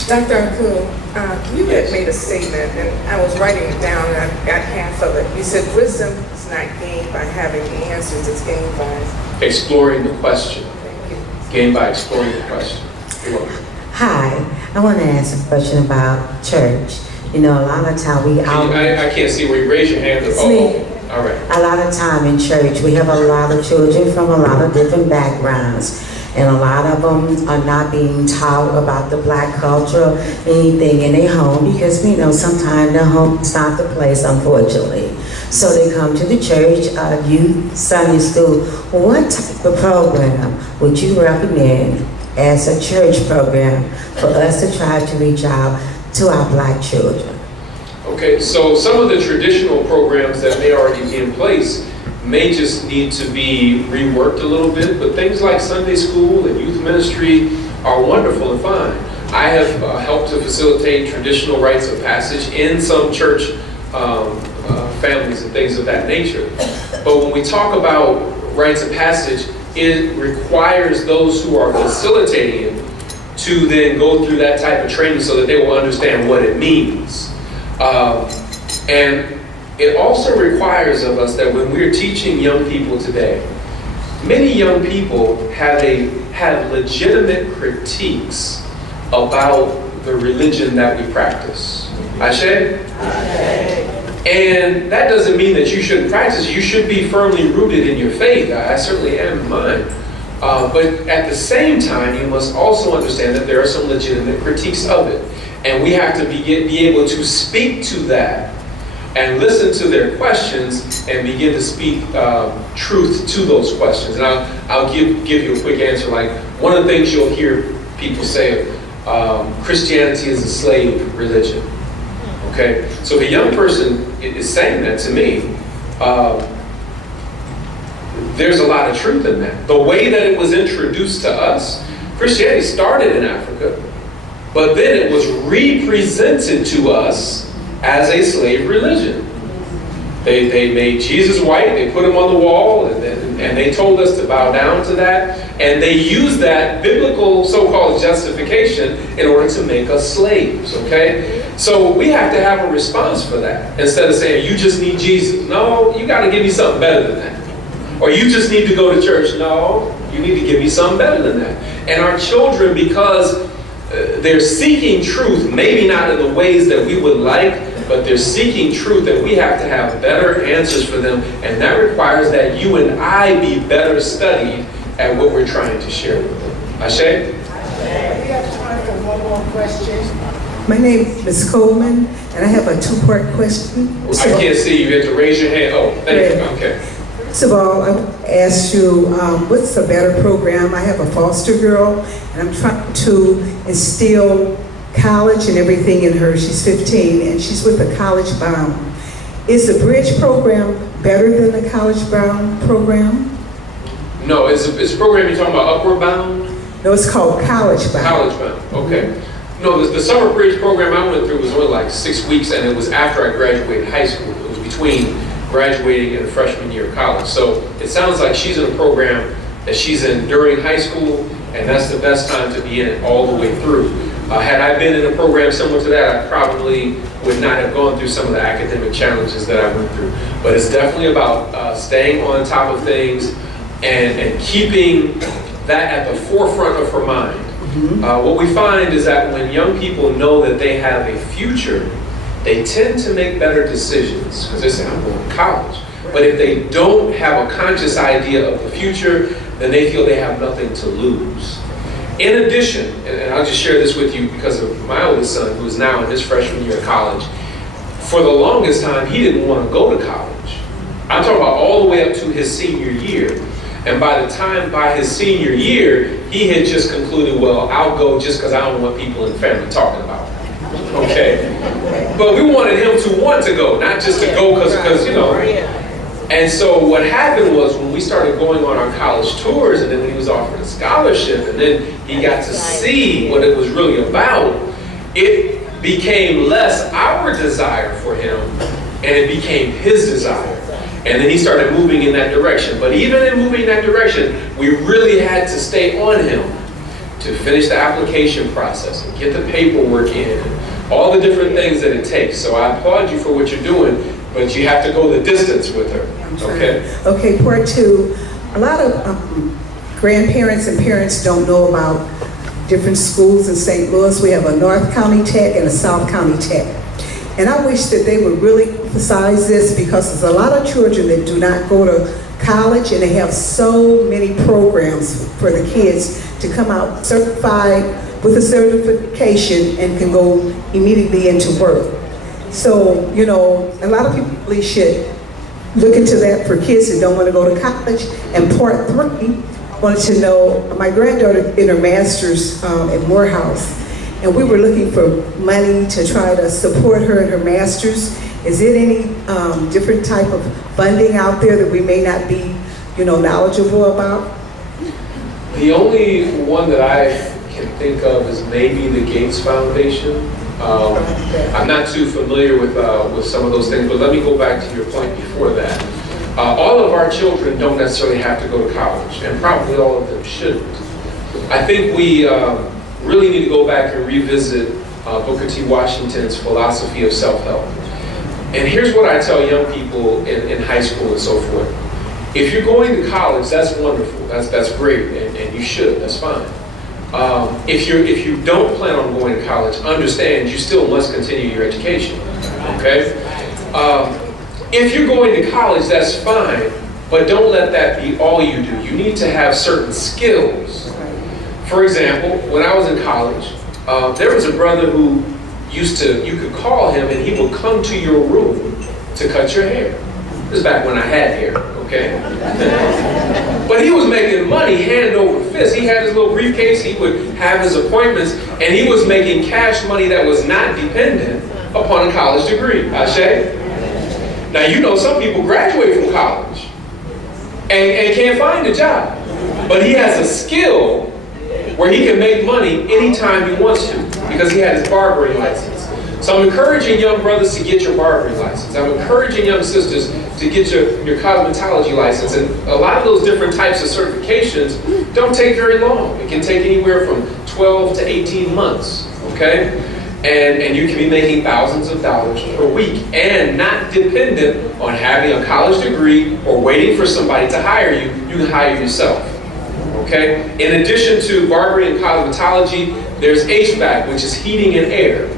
Dr. Akua, you had made a statement, and I was writing it down, and I got half of it. You said wisdom is not gained by having the answers, it's gained by... Exploring the question. Thank you. Gained by exploring the question. You're welcome. Hi, I want to ask a question about church. You know, a lot of time we all... I can't see where you raise your hand. It's me. All right. A lot of time in church, we have a lot of children from a lot of different backgrounds. And a lot of them are not being taught about the black culture, anything in their home, because we know sometimes the home is not the place, unfortunately. So they come to the church, youth, Sunday school. What type of program would you recommend as a church program for us to try to reach out to our black children? Okay, so some of the traditional programs that may already be in place may just need to be reworked a little bit, but things like Sunday school and youth ministry are wonderful and fine. I have helped to facilitate traditional rites of passage in some church families and things of that nature. But when we talk about rites of passage, it requires those who are facilitating it to then go through that type of training so that they will understand what it means. And it also requires of us that when we're teaching young people today, many young people have legitimate critiques about the religion that we practice. Ashe? And that doesn't mean that you shouldn't practice. You should be firmly rooted in your faith. I certainly am in mine. But at the same time, you must also understand that there are some legitimate critiques of it. And we have to be able to speak to that and listen to their questions and begin to speak truth to those questions. And I'll give you a quick answer. Like, one of the things you'll hear people say, Christianity is a slave religion. Okay? So if a young person is saying that to me, there's a lot of truth in that. The way that it was introduced to us, Christianity started in Africa, but then it was represented to us as a slave religion. They made Jesus white, they put him on the wall, and they told us to bow down to that, and they used that biblical so-called justification in order to make us slaves, okay? So we have to have a response for that. Instead of saying, you just need Jesus. No, you got to give me something better than that. Or you just need to go to church. No, you need to give me something better than that. And our children, because they're seeking truth, maybe not in the ways that we would like, but they're seeking truth, and we have to have better answers for them. And that requires that you and I be better studied at what we're trying to share with them. Ashe? We have time for one more question. My name is Ms. Coleman, and I have a two-part question. I can't see you. You have to raise your hand. Oh, thank you. Okay. First of all, I asked you, what's a better program? I have a foster girl, and I'm trying to instill college and everything in her. She's 15, and she's with the College Bound. Is the Bridge program better than the College Bound program? No, it's a program you're talking about, Upward Bound? No, it's called College Bound. College Bound, okay. No, the summer bridge program I went through was only like 6 weeks, and it was after I graduated high school. It was between graduating and freshman year of college. So it sounds like she's in a program that she's in during high school, and that's the best time to be in it all the way through. Had I been in a program similar to that, I probably would not have gone through some of the academic challenges that I went through. But it's definitely about staying on top of things and keeping that at the forefront of her mind. What we find is that when young people know that they have a future, they tend to make better decisions because they say, I'm going to college. But if they don't have a conscious idea of the future, then they feel they have nothing to lose. In addition, and I'll just share this with you because of my oldest son, who is now in his freshman year of college, for the longest time, he didn't want to go to college. I'm talking about all the way up to his senior year. And by his senior year, he had just concluded, well, I'll go just because I don't want people in the family talking about it. Okay? But we wanted him to want to go, not just to go because, you know. And so what happened was when we started going on our college tours, and then when he was offered a scholarship, and then he got to see what it was really about, it became less our desire for him, and it became his desire. And then he started moving in that direction. But even in moving in that direction, we really had to stay on him to finish the application process and get the paperwork in, and all the different things that it takes. So I applaud you for what you're doing, but you have to go the distance with her. Okay? Okay, part two. A lot of grandparents and parents don't know about different schools in St. Louis. We have a North County Tech and a South County Tech. And I wish that they would really emphasize this because there's a lot of children that do not go to college, and they have so many programs for the kids to come out certified with a certification and can go immediately into work. So, you know, a lot of people really should look into that for kids that don't want to go to college. And part three, I wanted to know, my granddaughter did her master's at Morehouse, and we were looking for money to try to support her in her master's. Is there any different type of funding out there that we may not be, you know, knowledgeable about? The only one that I can think of is maybe the Gates Foundation. I'm not too familiar with some of those things, but let me go back to your point before that. All of our children don't necessarily have to go to college, and probably all of them shouldn't. I think we really need to go back and revisit Booker T. Washington's philosophy of self-help. And here's what I tell young people in high school and so forth. If you're going to college, that's wonderful, that's great, and you should, that's fine. If you don't plan on going to college, understand you still must continue your education, okay? If you're going to college, that's fine, but don't let that be all you do. You need to have certain skills. For example, when I was in college, there was a brother who you could call him and he would come to your room to cut your hair. This is back when I had hair, okay? But he was making money hand over fist. He had his little briefcase, he would have his appointments, and he was making cash money that was not dependent upon a college degree. Ashe? Now, you know, some people graduate from college and can't find a job. But he has a skill where he can make money anytime he wants to because he had his barbering license. So I'm encouraging young brothers to get your barbering license. I'm encouraging young sisters to get your cosmetology license. And a lot of those different types of certifications don't take very long. It can take anywhere from 12 to 18 months, okay? And you can be making thousands of dollars per week and not dependent on having a college degree or waiting for somebody to hire you. You can hire yourself, okay? In addition to barbering and cosmetology, there's HVAC, which is heating and air.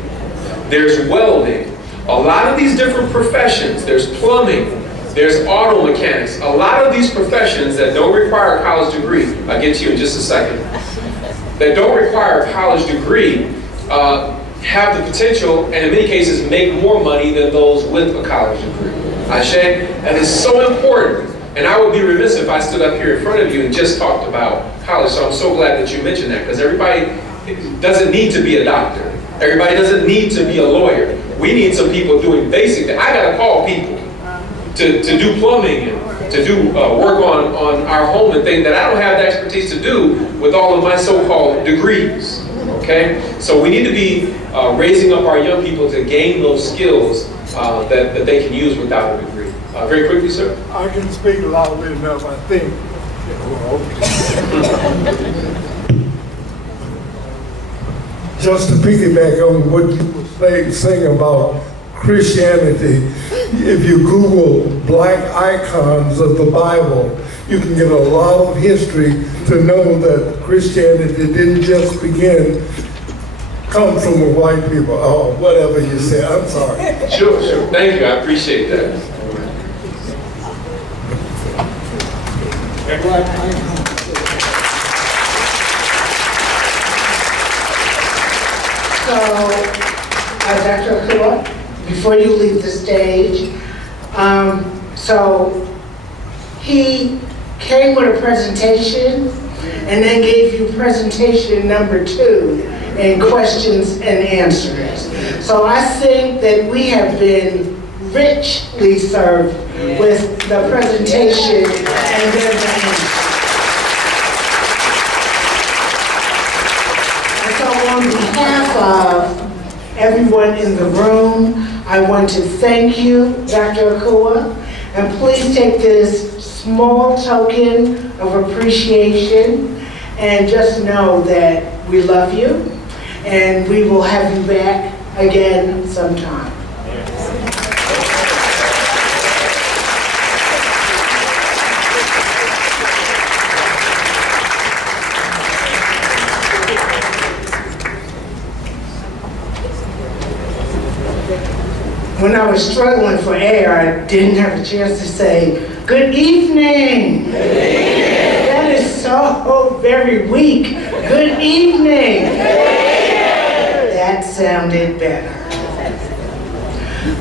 There's welding. A lot of these different professions, there's plumbing, there's auto mechanics. A lot of these professions that don't require a college degree, I'll get to you in just a second, that don't require a college degree, have the potential, and in many cases, make more money than those with a college degree. Ashe? That is so important. And I would be remiss if I stood up here in front of you and just talked about college. So I'm so glad that you mentioned that, because everybody doesn't need to be a doctor. Everybody doesn't need to be a lawyer. We need some people doing basic things. I gotta call people to do plumbing and to do work on our home and things that I don't have the expertise to do with all of my so-called degrees. Okay? So we need to be raising up our young people to gain those skills that they can use without a degree. Very quickly, sir. I can speak loudly enough, I think. Just to piggyback on what you were saying about Christianity, if you Google black icons of the Bible, you can get a lot of history to know that Christianity didn't just come from the white people, or whatever you say. I'm sorry. Sure. Thank you. I appreciate that. So, Dr. Akua, before you leave the stage, so he came with a presentation and then gave you presentation number 2 in questions and answers. So I think that we have been richly served with the presentation and then the answers. And so on behalf of everyone in the room, I want to thank you, Dr. Akua, and please take this small token of appreciation and just know that we love you and we will have you back again sometime. When I was struggling for air, I didn't have a chance to say, good evening. Good evening. That is so very weak. Good evening. That sounded better.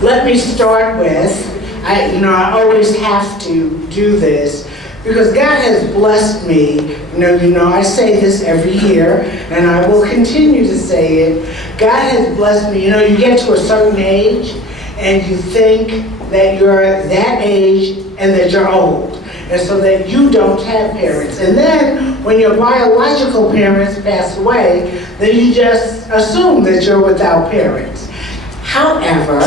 Let me start with, I always have to do this because God has blessed me. I say this every year and I will continue to say it. God has blessed me. You get to a certain age and you think that you're that age and that you're old, and so that you don't have parents. And then when your biological parents pass away, then you just assume that you're without parents. However,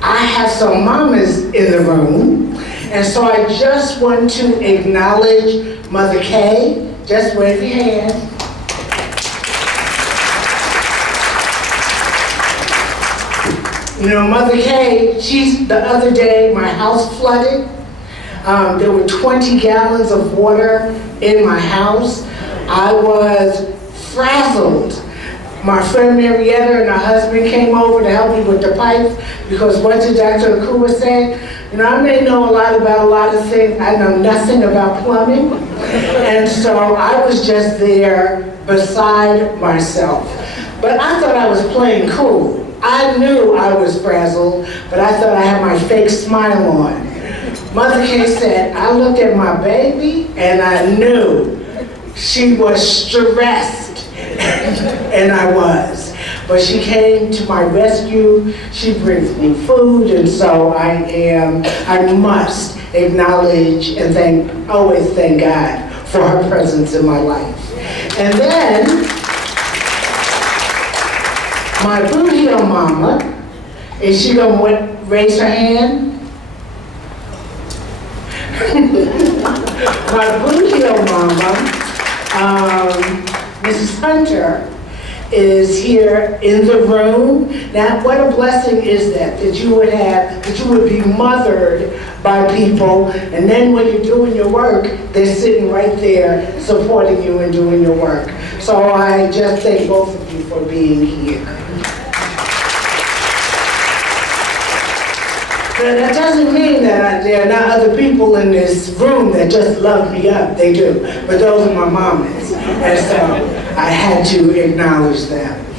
I have some mamas in the room, and so I just want to acknowledge Mother Kay. Just wave your hand. Mother Kay, the other day, my house flooded. There were 20 gallons of water in my house. I was frazzled. My friend Marietta and her husband came over to help me with the pipes because what did Dr. Akua say? I may know a lot about a lot of things. I know nothing about plumbing. And so I was just there beside myself. But I thought I was playing cool. I knew I was frazzled, but I thought I had my fake smile on. Mother K said, I looked at my baby and I knew she was stressed, and I was. But she came to my rescue, she brings me food, and so I must acknowledge and always thank God for her presence in my life. And then, my boot heel mama, is she gonna raise her hand? My boot heel mama, Mrs. Hunter, is here in the room. Now, what a blessing is that you would be mothered by people, and then when you're doing your work, they're sitting right there supporting you and doing your work. So I just thank both of you for being here. But that doesn't mean that there are not other people in this room that just love me up. They do. But those are my mamas. And so I had to acknowledge them.